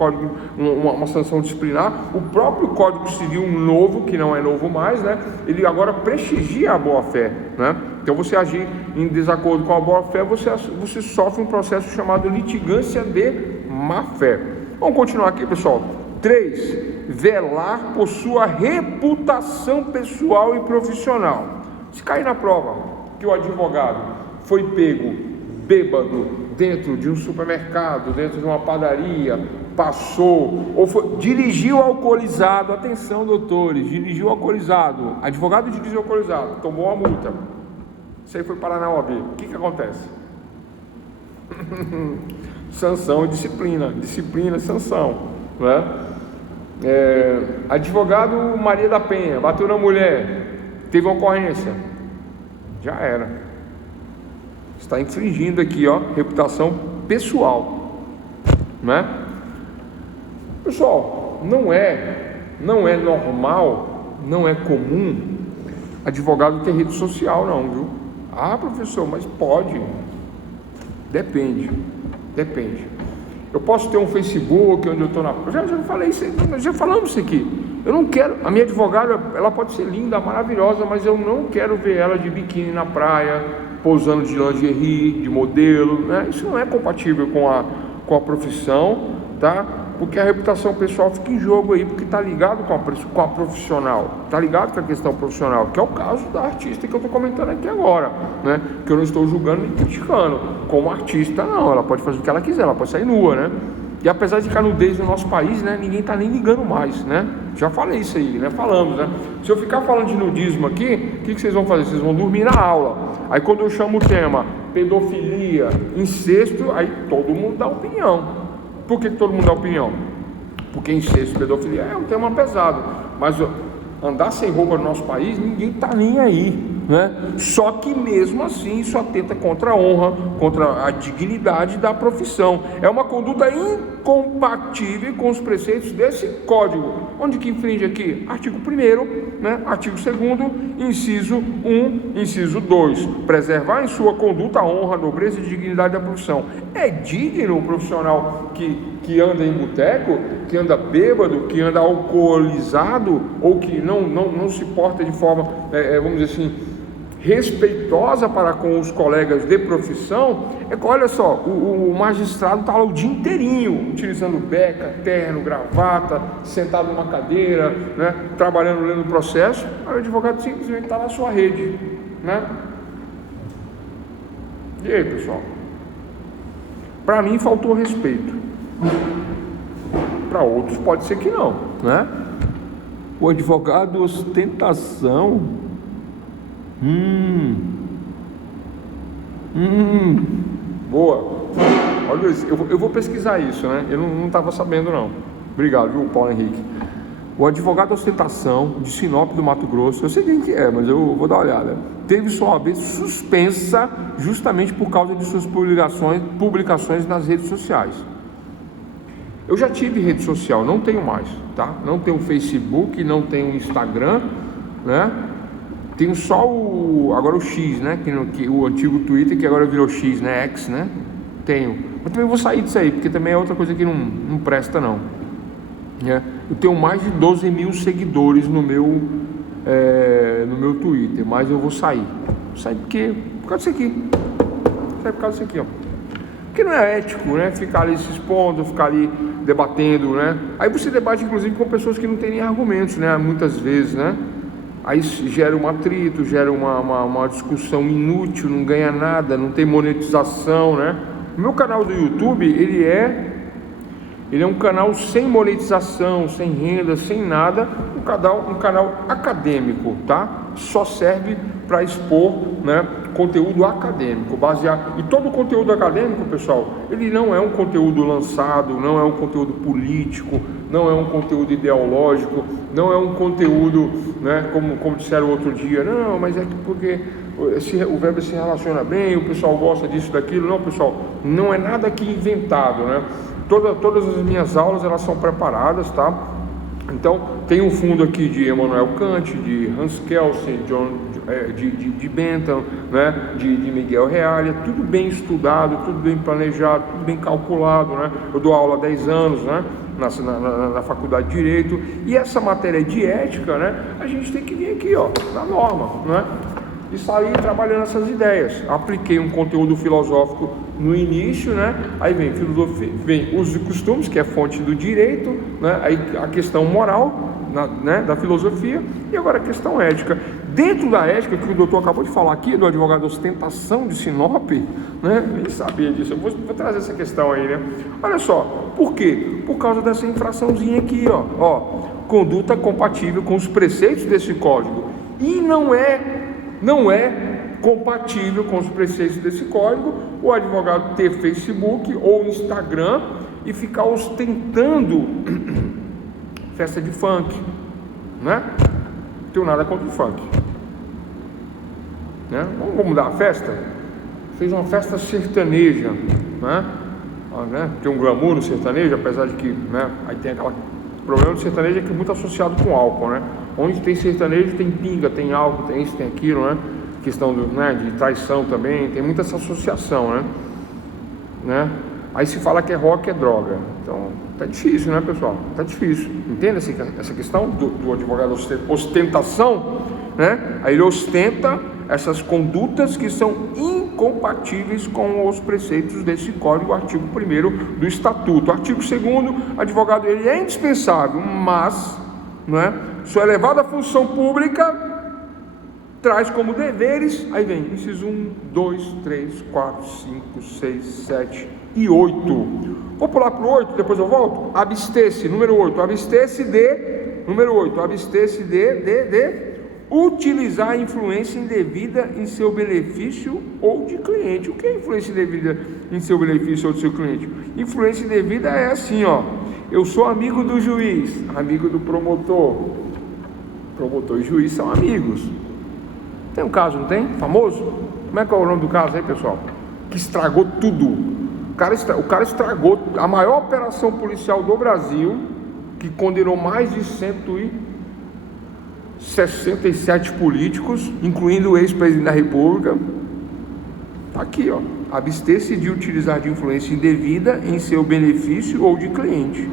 uma sanção disciplinar, o próprio Código Civil novo, que não é novo mais, né? Ele agora prestigia a boa-fé, né? Então você agir em desacordo com a boa-fé, você sofre um processo chamado litigância de má-fé. Vamos continuar aqui, pessoal. 3. Velar por sua reputação pessoal e profissional. Se cair na prova que o advogado foi pego bêbado dentro de um supermercado, dentro de uma padaria, dirigiu alcoolizado, atenção doutores, dirigiu alcoolizado, advogado dirigiu alcoolizado, tomou uma multa, isso aí foi parar na OAB, o que acontece? Sanção e disciplina, disciplina e sanção, né? Advogado Maria da Penha, bateu na mulher, teve uma ocorrência, já era, está infringindo aqui, ó, reputação pessoal, né? Pessoal, não é normal, não é comum advogado ter rede social, não, viu? Ah, professor, mas pode. Depende. Eu posso ter um Facebook onde eu estou na... Já falei isso, já falamos isso aqui. Eu não quero... A minha advogada, ela pode ser linda, maravilhosa, mas eu não quero ver ela de biquíni na praia, pousando de lingerie, de modelo, né? Isso não é compatível com a profissão, tá? Porque a reputação pessoal fica em jogo aí, porque está ligado com a profissional, está ligado com a questão profissional, que é o caso da artista que eu estou comentando aqui agora, né? Que eu não estou julgando nem criticando. Como artista, não, ela pode fazer o que ela quiser, ela pode sair nua, né? E apesar de que a nudez no nosso país, né, ninguém está nem ligando mais, né? Já falei isso aí, né? Falamos, né? Se eu ficar falando de nudismo aqui, o que vocês vão fazer? Vocês vão dormir na aula. Aí quando eu chamo o tema pedofilia, incesto, aí todo mundo dá opinião. Por que todo mundo dá opinião? Porque incesto e pedofilia é um tema pesado, mas andar sem roupa no nosso país, ninguém está nem aí, né? Só que mesmo assim isso atenta contra a honra, contra a dignidade da profissão. É uma conduta incompatível com os preceitos desse código. Onde que infringe aqui? Artigo 1º, né? Artigo 2º, inciso 1, inciso 2. Preservar em sua conduta a honra, a nobreza e a dignidade da profissão. É digno o profissional que anda em boteco, que anda bêbado, que anda alcoolizado, ou que não se porta de forma, vamos dizer assim, respeitosa para com os colegas de profissão. Olha só, o magistrado está lá o dia inteirinho, utilizando beca, terno, gravata, sentado numa cadeira, né, trabalhando, lendo o processo. Aí o advogado simplesmente está na sua rede, né? E aí, pessoal? Para mim faltou respeito. Para outros pode ser que não, né? O advogado ostentação. Boa. Olha isso, eu vou pesquisar isso, né? Eu não estava sabendo, não. Obrigado, viu, Paulo Henrique. O advogado ostentação de Sinop do Mato Grosso, eu sei quem que é, mas eu vou dar uma olhada, teve sua vez suspensa justamente por causa de suas publicações nas redes sociais. Eu já tive rede social, não tenho mais, tá? Não tenho Facebook, não tenho Instagram, né? Tenho só agora o X, né? Que o antigo Twitter, que agora virou X, né? X, né? Tenho. Mas também vou sair disso aí, porque também é outra coisa que não presta, não. Eu tenho mais de 12 mil seguidores no meu Twitter, mas eu vou sair. Vou sair por causa disso aqui. Vou sair por causa disso aqui, ó. Porque não é ético, né? Ficar ali se expondo, ficar ali debatendo, né? Aí você debate, inclusive, com pessoas que não têm nem argumentos, né? Muitas vezes, né? Aí gera um atrito, gera uma discussão inútil, não ganha nada, não tem monetização, né? O meu canal do YouTube, ele é um canal sem monetização, sem renda, sem nada, um canal acadêmico, tá? Só serve para expor, né, conteúdo acadêmico, baseado. E todo o conteúdo acadêmico, pessoal, ele não é um conteúdo lançado, não é um conteúdo político, não é um conteúdo ideológico, não é um conteúdo, né, como disseram outro dia, não, mas é que porque o verbo se relaciona bem, o pessoal gosta disso, daquilo. Não, pessoal, não é nada aqui inventado, né? Todas as minhas aulas, elas são preparadas, tá? Então, tem um fundo aqui de Immanuel Kant, de Hans Kelsen, de Bentham, né? de Miguel Reale, tudo bem estudado, tudo bem planejado, tudo bem calculado, né? Eu dou aula há 10 anos, né? Na faculdade de Direito, e essa matéria de ética, né? A gente tem que vir aqui, ó, na norma, né? E sair trabalhando essas ideias. Apliquei um conteúdo filosófico no início, né? Aí vem filosofia, vem usos e costumes, que é fonte do direito, né? Aí a questão moral, né, da filosofia, e agora a questão ética. Dentro da ética, que o doutor acabou de falar aqui, do advogado ostentação de Sinop, né? Nem sabia disso, eu vou trazer essa questão aí, né? Olha só, por quê? Por causa dessa infraçãozinha aqui, ó, conduta compatível com os preceitos desse código. E não é compatível com os preceitos desse código o advogado ter Facebook ou Instagram e ficar ostentando festa de funk, né? Não tenho nada contra o funk, né? Vamos mudar a festa? Fez uma festa sertaneja, né? Tem um glamour no sertanejo, apesar de que, né, aí tem aquele problema do sertanejo é que é muito associado com álcool, né? Onde tem sertanejo tem pinga, tem álcool, tem isso, tem aquilo, né? Questão do, né, de traição também, tem muita essa associação, né? Aí se fala que é rock, é droga. Então, tá difícil, né, pessoal? Tá difícil. Entende essa questão do advogado ostentação, né? Aí ele ostenta essas condutas que são incompatíveis com os preceitos desse código, artigo 1º do Estatuto. Artigo 2º, advogado, ele é indispensável, mas, né, sua elevada função pública traz como deveres, aí vem, inciso 1, 2, 3, 4, 5, 6, 7 e 8. Vou pular para o 8, depois eu volto. Abster-se, número 8, abster-se de, número 8, abster-se de utilizar a influência indevida em seu benefício ou de cliente. O que é influência indevida em seu benefício ou de seu cliente? Influência indevida é assim, ó. Eu sou amigo do juiz, amigo do promotor. Promotor e juiz são amigos. Tem um caso, não tem? Famoso? Como é que é o nome do caso aí, pessoal? Que estragou tudo. O cara estragou a maior operação policial do Brasil, que condenou mais de 167 políticos, incluindo o ex-presidente da República. Tá aqui, ó. Abster-se de utilizar de influência indevida em seu benefício ou de cliente.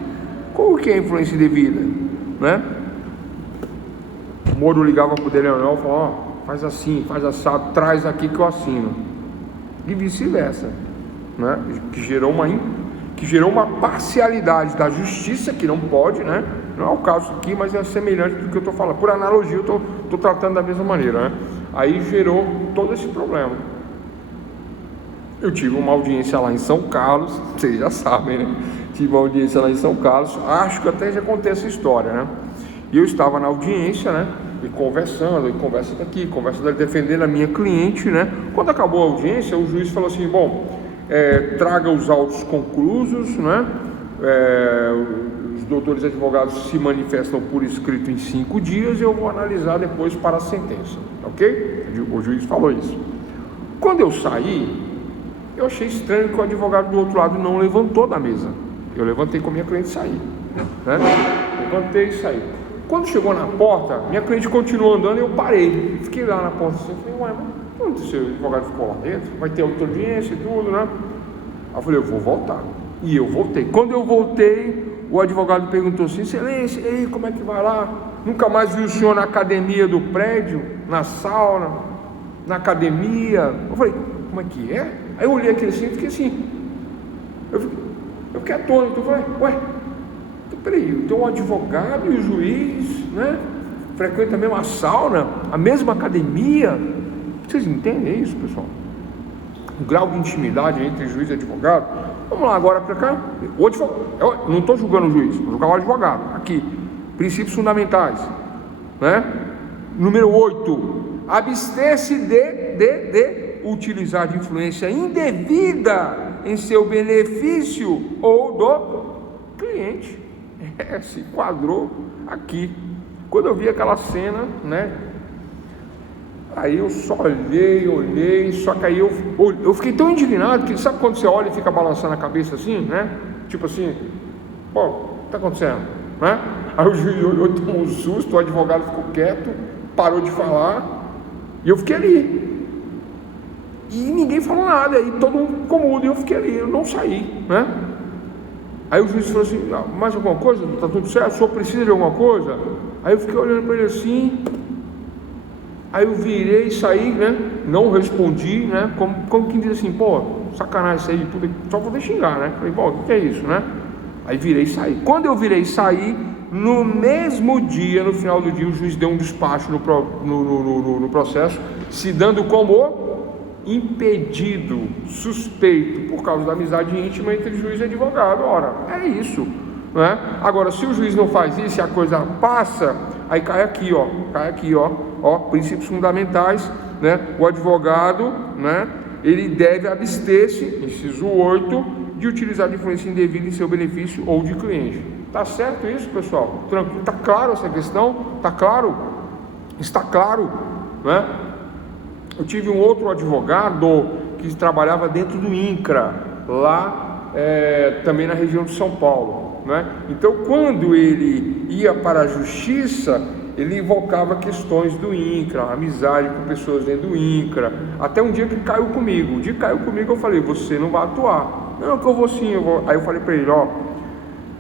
Qual que é a influência indevida? Né? O Moro ligava pro Leonel e falava, ó, faz assim, faz assado, traz aqui que eu assino. E vice-versa, né? Que gerou uma parcialidade da justiça, que não pode, né? Não é o caso aqui, mas é semelhante do que eu estou falando. Por analogia, eu estou tratando da mesma maneira, né? Aí gerou todo esse problema. Eu tive uma audiência lá em São Carlos, vocês já sabem, né? Tive uma audiência lá em São Carlos, acho que até já contei essa história, né? E eu estava na audiência, né? E conversando, e conversa daqui, conversa dali, defendendo a minha cliente, né? Quando acabou a audiência, o juiz falou assim, bom, traga os autos conclusos, né? Os doutores advogados se manifestam por escrito em 5 dias e eu vou analisar depois para a sentença, ok? O juiz falou isso. Quando eu saí, eu achei estranho que o advogado do outro lado não levantou da mesa. Eu levantei com a minha cliente e saí, né? Levantei e saí. Quando chegou na porta, minha cliente continuou andando e eu parei. Fiquei lá na porta assim, falei, ué, mas o que aconteceu? O advogado ficou lá dentro, vai ter outra audiência e tudo, né? Aí eu falei, eu vou voltar. E eu voltei. Quando eu voltei, o advogado perguntou assim, excelência, e aí, como é que vai lá? Nunca mais vi o senhor na academia do prédio, na sauna, na academia. Eu falei, como é que é? Aí eu olhei aquele assim e fiquei assim. Eu fiquei atônito. Eu falei, ué, peraí, tem um advogado e o juiz, né? Frequenta a mesma sauna, a mesma academia. Vocês entendem isso, pessoal? O grau de intimidade entre juiz e advogado. Vamos lá agora para cá. Eu não estou julgando o juiz, vou julgar o advogado. Aqui, princípios fundamentais, né? Número 8. Abster-se de utilizar de influência indevida em seu benefício ou do cliente. Se enquadrou aqui. Quando eu vi aquela cena, né? Aí eu só olhei, só que aí eu fiquei tão indignado que sabe quando você olha e fica balançando a cabeça assim, né? Tipo assim, pô, o que está acontecendo? Né? Aí o juiz olhou, tomou um susto, o advogado ficou quieto, parou de falar, e eu fiquei ali. E ninguém falou nada, aí todo mundo ficou mudo, e eu fiquei ali, eu não saí, né? Aí o juiz falou assim, mais alguma coisa? Está tudo certo? O senhor precisa de alguma coisa? Aí eu fiquei olhando para ele assim. Aí eu virei e saí, né? Não respondi, né? Como quem diz assim, pô, sacanagem isso aí, tudo, só vou xingar, né? Falei, bom, o que é isso, né? Aí virei e saí. Quando eu virei e saí, no mesmo dia, no final do dia, o juiz deu um despacho no processo, se dando como impedido, suspeito, por causa da amizade íntima entre juiz e advogado. Ora, é isso, né? Agora, se o juiz não faz isso e a coisa passa, aí cai aqui, ó, princípios fundamentais, né, o advogado, né, ele deve abster-se, inciso 8, de utilizar de influência indevida em seu benefício ou de cliente. Tá certo isso, pessoal? Tranquilo? Tá claro essa questão? Tá claro? Está claro, né? Eu tive um outro advogado que trabalhava dentro do INCRA, lá também na região de São Paulo, né? Então, quando ele ia para a justiça, ele invocava questões do INCRA, amizade com pessoas dentro do INCRA, até um dia que caiu comigo. O dia que caiu comigo, eu falei: você não vai atuar. Não, que eu vou sim, eu vou. Aí eu falei para ele: ó,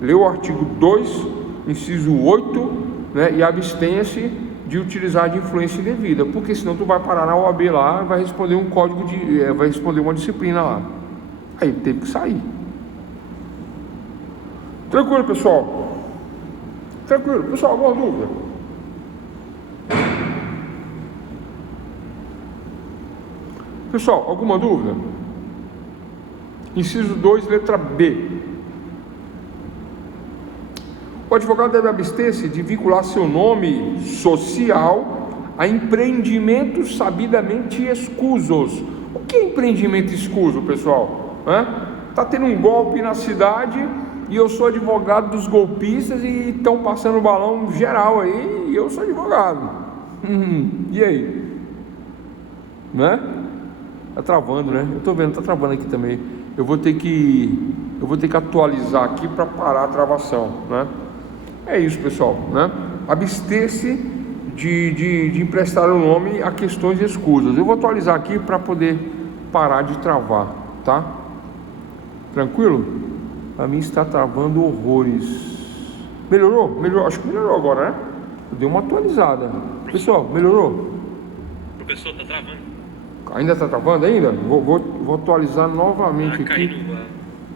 lê o artigo 2, inciso 8, né, e abstenha-se de utilizar de influência indevida, porque senão tu vai parar na OAB lá e vai responder um código vai responder uma disciplina lá. Aí ele teve que sair. Tranquilo, pessoal? Tranquilo. Pessoal, alguma dúvida? Pessoal, alguma dúvida? Inciso 2, letra B. O advogado deve abster-se de vincular seu nome social a empreendimentos sabidamente escusos. O que é empreendimento escuso, pessoal? Está tendo um golpe na cidade e eu sou advogado dos golpistas e estão passando balão geral aí e eu sou advogado. E aí? Né? Tá travando, né? Eu tô vendo, tá travando aqui também. Eu vou ter que atualizar aqui para parar a travação, né? É isso, pessoal, né? Abster-se de emprestar o nome a questões escusas. Eu vou atualizar aqui para poder parar de travar, tá? Tranquilo? A mim está travando horrores. Melhorou? Melhorou? Acho que melhorou agora, né? Eu dei uma atualizada. Pessoal, melhorou? Professor, tá travando. Ainda está travando ainda? Vou atualizar novamente aqui.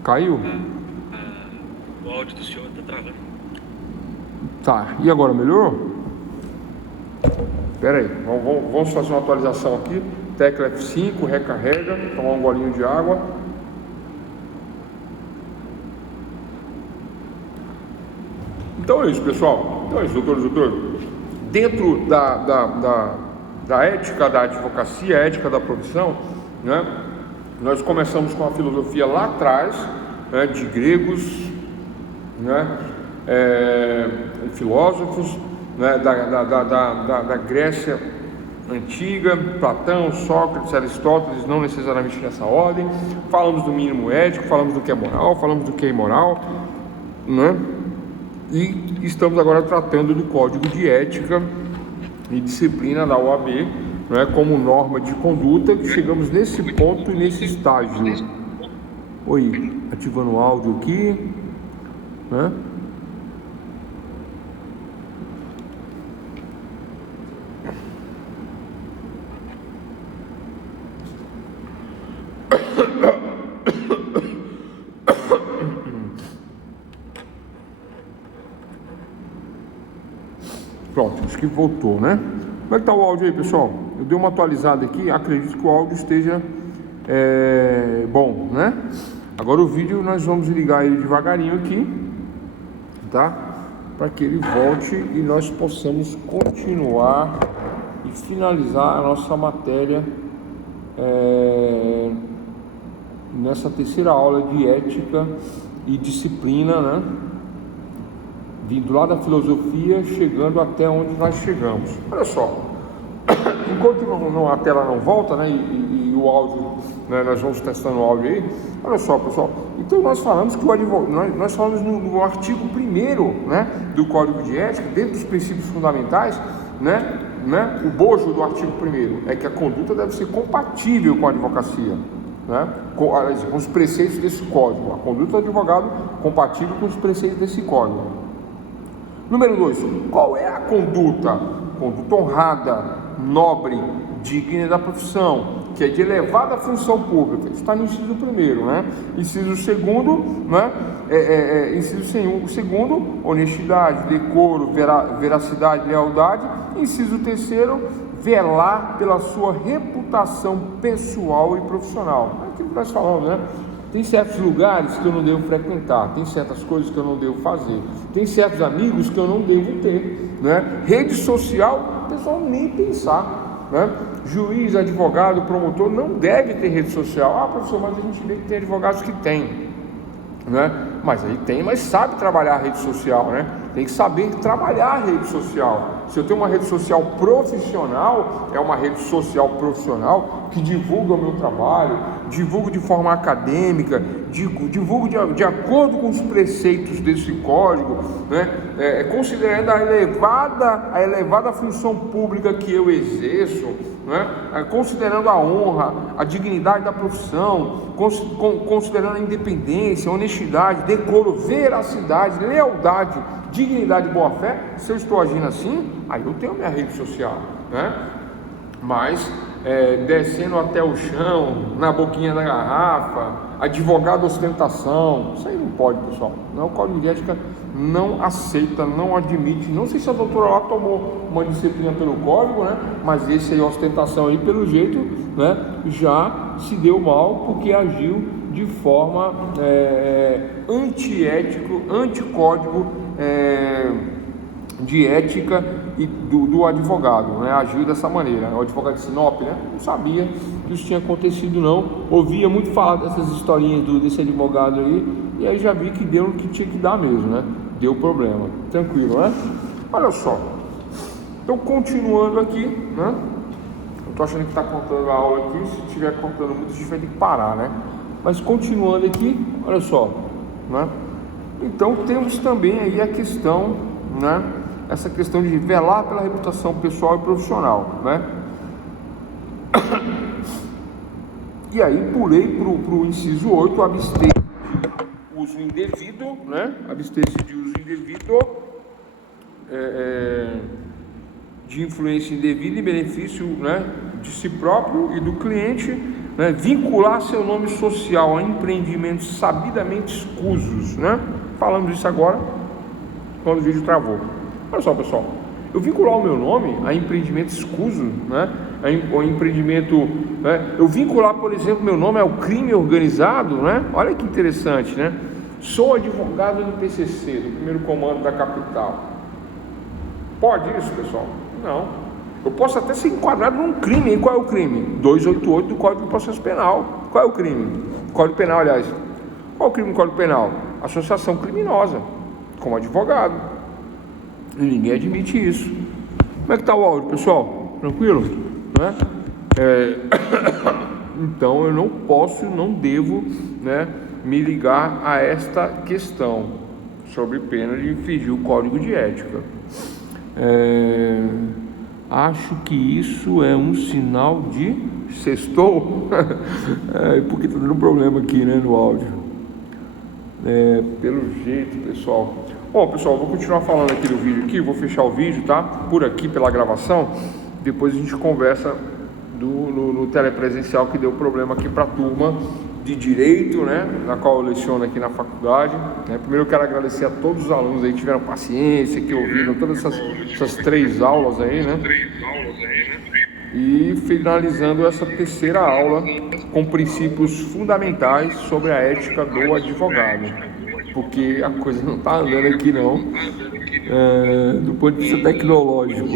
Caiu? O áudio do senhor está travando. Tá, e agora melhorou? Espera aí, vamos fazer uma atualização aqui. Tecla F5, recarrega, tomar um golinho de água. Então é isso, pessoal. Então é isso, doutor. Dentro da ética da advocacia, ética da profissão, né, nós começamos com a filosofia lá atrás, né, de gregos, né, filósofos, né, da Grécia antiga, Platão, Sócrates, Aristóteles, não necessariamente nessa ordem. Falamos do mínimo ético, falamos do que é moral, falamos do que é imoral, né? E estamos agora tratando do código de ética e disciplina da OAB, né, como norma de conduta. Chegamos nesse ponto e nesse estágio. Oi, ativando o áudio aqui, né? Pronto, acho que voltou, né? Como é que tá o áudio aí, pessoal? Eu dei uma atualizada aqui, acredito que o áudio esteja bom, né? Agora o vídeo nós vamos ligar ele devagarinho aqui, tá? Para que ele volte e nós possamos continuar e finalizar a nossa matéria nessa terceira aula de ética e disciplina, né? Vindo lá da filosofia, chegando até onde nós chegamos. Olha só, enquanto a tela não volta, né, e o áudio, né, nós vamos testando o áudio aí. Olha só, pessoal, então nós falamos que nós falamos no artigo 1º, né, do Código de Ética, dentro dos princípios fundamentais, né, o bojo do artigo 1º é que a conduta deve ser compatível com a advocacia, né, com os preceitos desse código. A conduta do advogado compatível com os preceitos desse código. Número 2, qual é a conduta? Conduta honrada, nobre, digna da profissão, que é de elevada função pública. Isso está no inciso 1º, né? Inciso 2º, né? Inciso 2º, honestidade, decoro, veracidade, lealdade. Inciso 3º, velar pela sua reputação pessoal e profissional. É aquilo que nós falamos, né? Tem certos lugares que eu não devo frequentar, tem certas coisas que eu não devo fazer, tem certos amigos que eu não devo ter, né? Rede social, o pessoal nem pensar, né? Juiz, advogado, promotor não deve ter rede social. Ah, professor, mas a gente vê que tem advogados que tem, né? Mas aí tem, mas sabe trabalhar a rede social, né? Tem que saber trabalhar a rede social. Se eu tenho uma rede social profissional, é uma rede social profissional que divulga o meu trabalho, divulgo de forma acadêmica, divulgo de acordo com os preceitos desse código, né? Considerando a elevada função pública que eu exerço, né? Considerando a honra, a dignidade da profissão, considerando a independência, honestidade, decoro, veracidade, lealdade, dignidade e boa-fé. Se eu estou agindo assim, aí eu tenho minha rede social, né? Mas descendo até o chão, na boquinha da garrafa, advogado ostentação, isso aí não pode, pessoal. Não, o Código de Ética não aceita, não admite. Não sei se a doutora lá tomou uma disciplina pelo código, né? Mas esse aí, ostentação aí, pelo jeito, né, já se deu mal porque agiu de forma antiético, anticódigo de ética e do advogado, né? Agiu dessa maneira. O advogado de Sinop, né? Não sabia que isso tinha acontecido, não. Ouvia muito falar dessas historinhas desse advogado aí, e aí já vi que deu o que tinha que dar mesmo, né? Deu problema. Tranquilo, né? Olha só. Então, continuando aqui, né? Eu tô achando que tá contando a aula aqui. Se estiver contando muito, a gente vai ter que parar, né? Mas continuando aqui, olha só, né? Então, temos também aí a questão, né? Essa questão de velar pela reputação pessoal e profissional, né? E aí pulei para o inciso 8, abster de uso indevido, né? Abster-se de uso indevido, de influência indevida em benefício, né, de si próprio e do cliente, né? Vincular seu nome social a empreendimentos sabidamente escusos, né? Falamos isso agora quando o vídeo travou. Olha só, pessoal, eu vincular o meu nome a empreendimento escuso, né? O empreendimento, né? Eu vincular, por exemplo, meu nome ao crime organizado, né? Olha que interessante, né? Sou advogado do PCC, do primeiro comando da capital. Pode isso, pessoal? Não. Eu posso até ser enquadrado num crime. E qual é o crime? 288 do Código de Processo Penal. Qual é o crime? Código Penal, aliás. Qual é o crime do Código Penal? Associação criminosa, como advogado. E ninguém admite isso. Como é que está o áudio, pessoal? Tranquilo? Né? Então eu não posso, não devo, né, me ligar a esta questão, sob pena de infringir o Código de Ética. Acho que isso é um sinal de sextou, porque está dando problema aqui, né, no áudio. Pelo jeito, pessoal. Bom, pessoal, vou continuar falando aqui do vídeo aqui, vou fechar o vídeo, tá? Por aqui, pela gravação. Depois a gente conversa no telepresencial que deu problema aqui para a turma de Direito, né? Na qual eu leciono aqui na faculdade. Primeiro eu quero agradecer a todos os alunos aí que tiveram paciência, que ouviram todas essas 3 aulas aí, né? E finalizando essa terceira aula com princípios fundamentais sobre a ética do advogado. Porque a coisa não está andando aqui não, do ponto de vista tecnológico.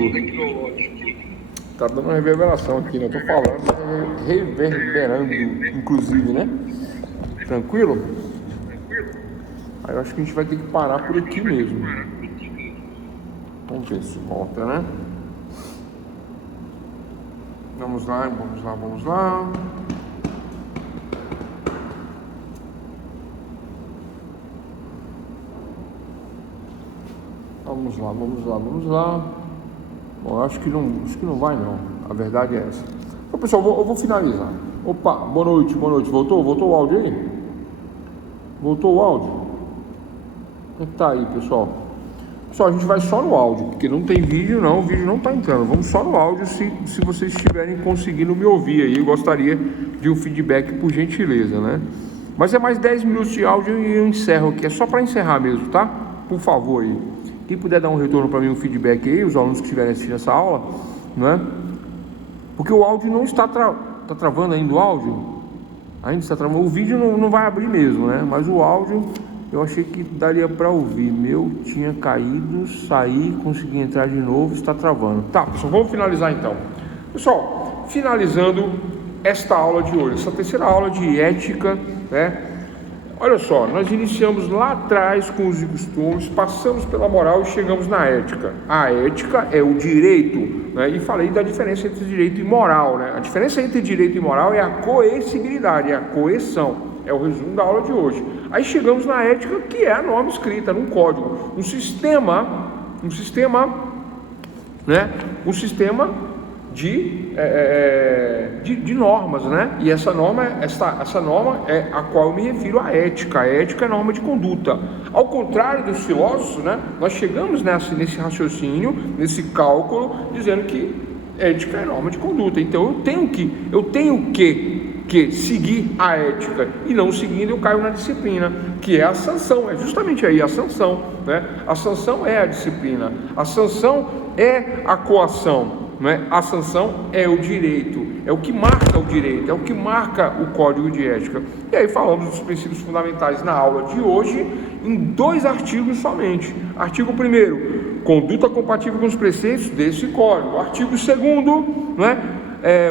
Está dando uma reverberação aqui, né? Estou falando, reverberando, inclusive, né? Tranquilo? Aí eu acho que a gente vai ter que parar por aqui mesmo. Vamos ver se volta, né? Vamos lá. Vamos lá. Bom, acho que não vai não. A verdade é essa. Então, pessoal, eu vou finalizar. Opa, boa noite. Voltou o áudio aí? Voltou o áudio? Como é que tá aí, pessoal? Pessoal, a gente vai só no áudio, porque não tem vídeo não, o vídeo não tá entrando. Vamos só no áudio se vocês estiverem conseguindo me ouvir aí. Eu gostaria de um feedback, por gentileza, né? Mas é mais 10 minutos de áudio e eu encerro aqui. É só para encerrar mesmo, tá? Por favor aí. Quem puder dar um retorno para mim, um feedback aí, os alunos que estiverem assistindo essa aula, né? Porque o áudio não está travando ainda o áudio. Ainda está travando. O vídeo não vai abrir mesmo, né? Mas o áudio eu achei que daria para ouvir. Meu tinha caído, saí, consegui entrar de novo, está travando. Tá, pessoal, vamos finalizar então. Pessoal, finalizando esta aula de hoje, essa terceira aula de ética, né? Olha só, nós iniciamos lá atrás com os costumes, passamos pela moral e chegamos na ética. A ética é o direito, né? E falei da diferença entre direito e moral, né? A diferença entre direito e moral é a coercibilidade, é a coerção. É o resumo da aula de hoje. Aí chegamos na ética, que é a norma escrita, num código, um sistema de normas, né? E essa norma é a qual eu me refiro à ética. A ética é norma de conduta. Ao contrário dos filósofos, né? Nós chegamos nesse raciocínio, nesse cálculo, dizendo que ética é norma de conduta. Então eu tenho que seguir a ética, e não seguindo eu caio na disciplina, que é a sanção. É justamente aí a sanção, né? A sanção é a disciplina, a sanção é a coação, né? A sanção é o direito, é o que marca o direito, é o que marca o código de ética. E aí falamos dos princípios fundamentais na aula de hoje, em 2 artigos somente. Artigo 1º, conduta compatível com os preceitos desse código. Artigo 2º, né?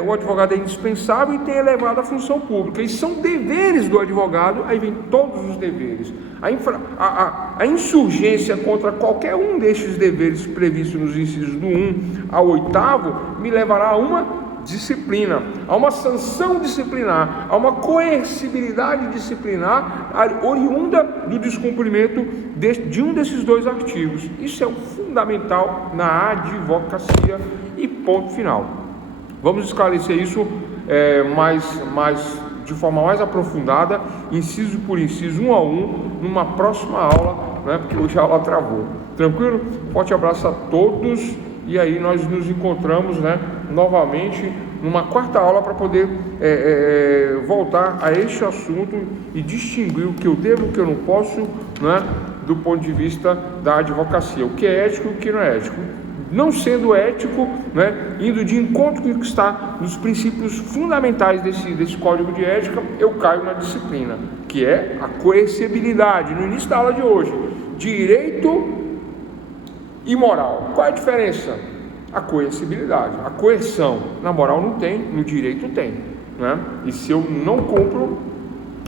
O advogado é indispensável e tem elevada função pública, e são deveres do advogado. Aí vem todos os deveres. A insurgência contra qualquer um destes deveres previstos nos incisos do 1 ao 8º me levará a uma disciplina, a uma sanção disciplinar, a uma coercibilidade disciplinar oriunda do descumprimento de um desses 2 artigos. Isso é o fundamental na advocacia, e ponto final. Vamos esclarecer isso de forma mais aprofundada, inciso por inciso, 1 a 1, numa próxima aula, né? Porque hoje a aula travou. Tranquilo? Forte abraço a todos, e aí nós nos encontramos, né, novamente numa 4ª aula para poder voltar a este assunto e distinguir o que eu devo e o que eu não posso, né, do ponto de vista da advocacia, o que é ético e o que não é ético. Não sendo ético, né, indo de encontro com o que está nos princípios fundamentais desse código de ética, eu caio na disciplina, que é a coercibilidade. No início da aula de hoje, direito e moral. Qual é a diferença? A coercibilidade, a coerção. Na moral não tem, no direito tem, né? E se eu não cumpro,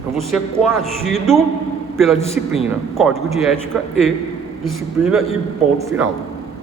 eu vou ser coagido pela disciplina. Código de ética e disciplina, e ponto final.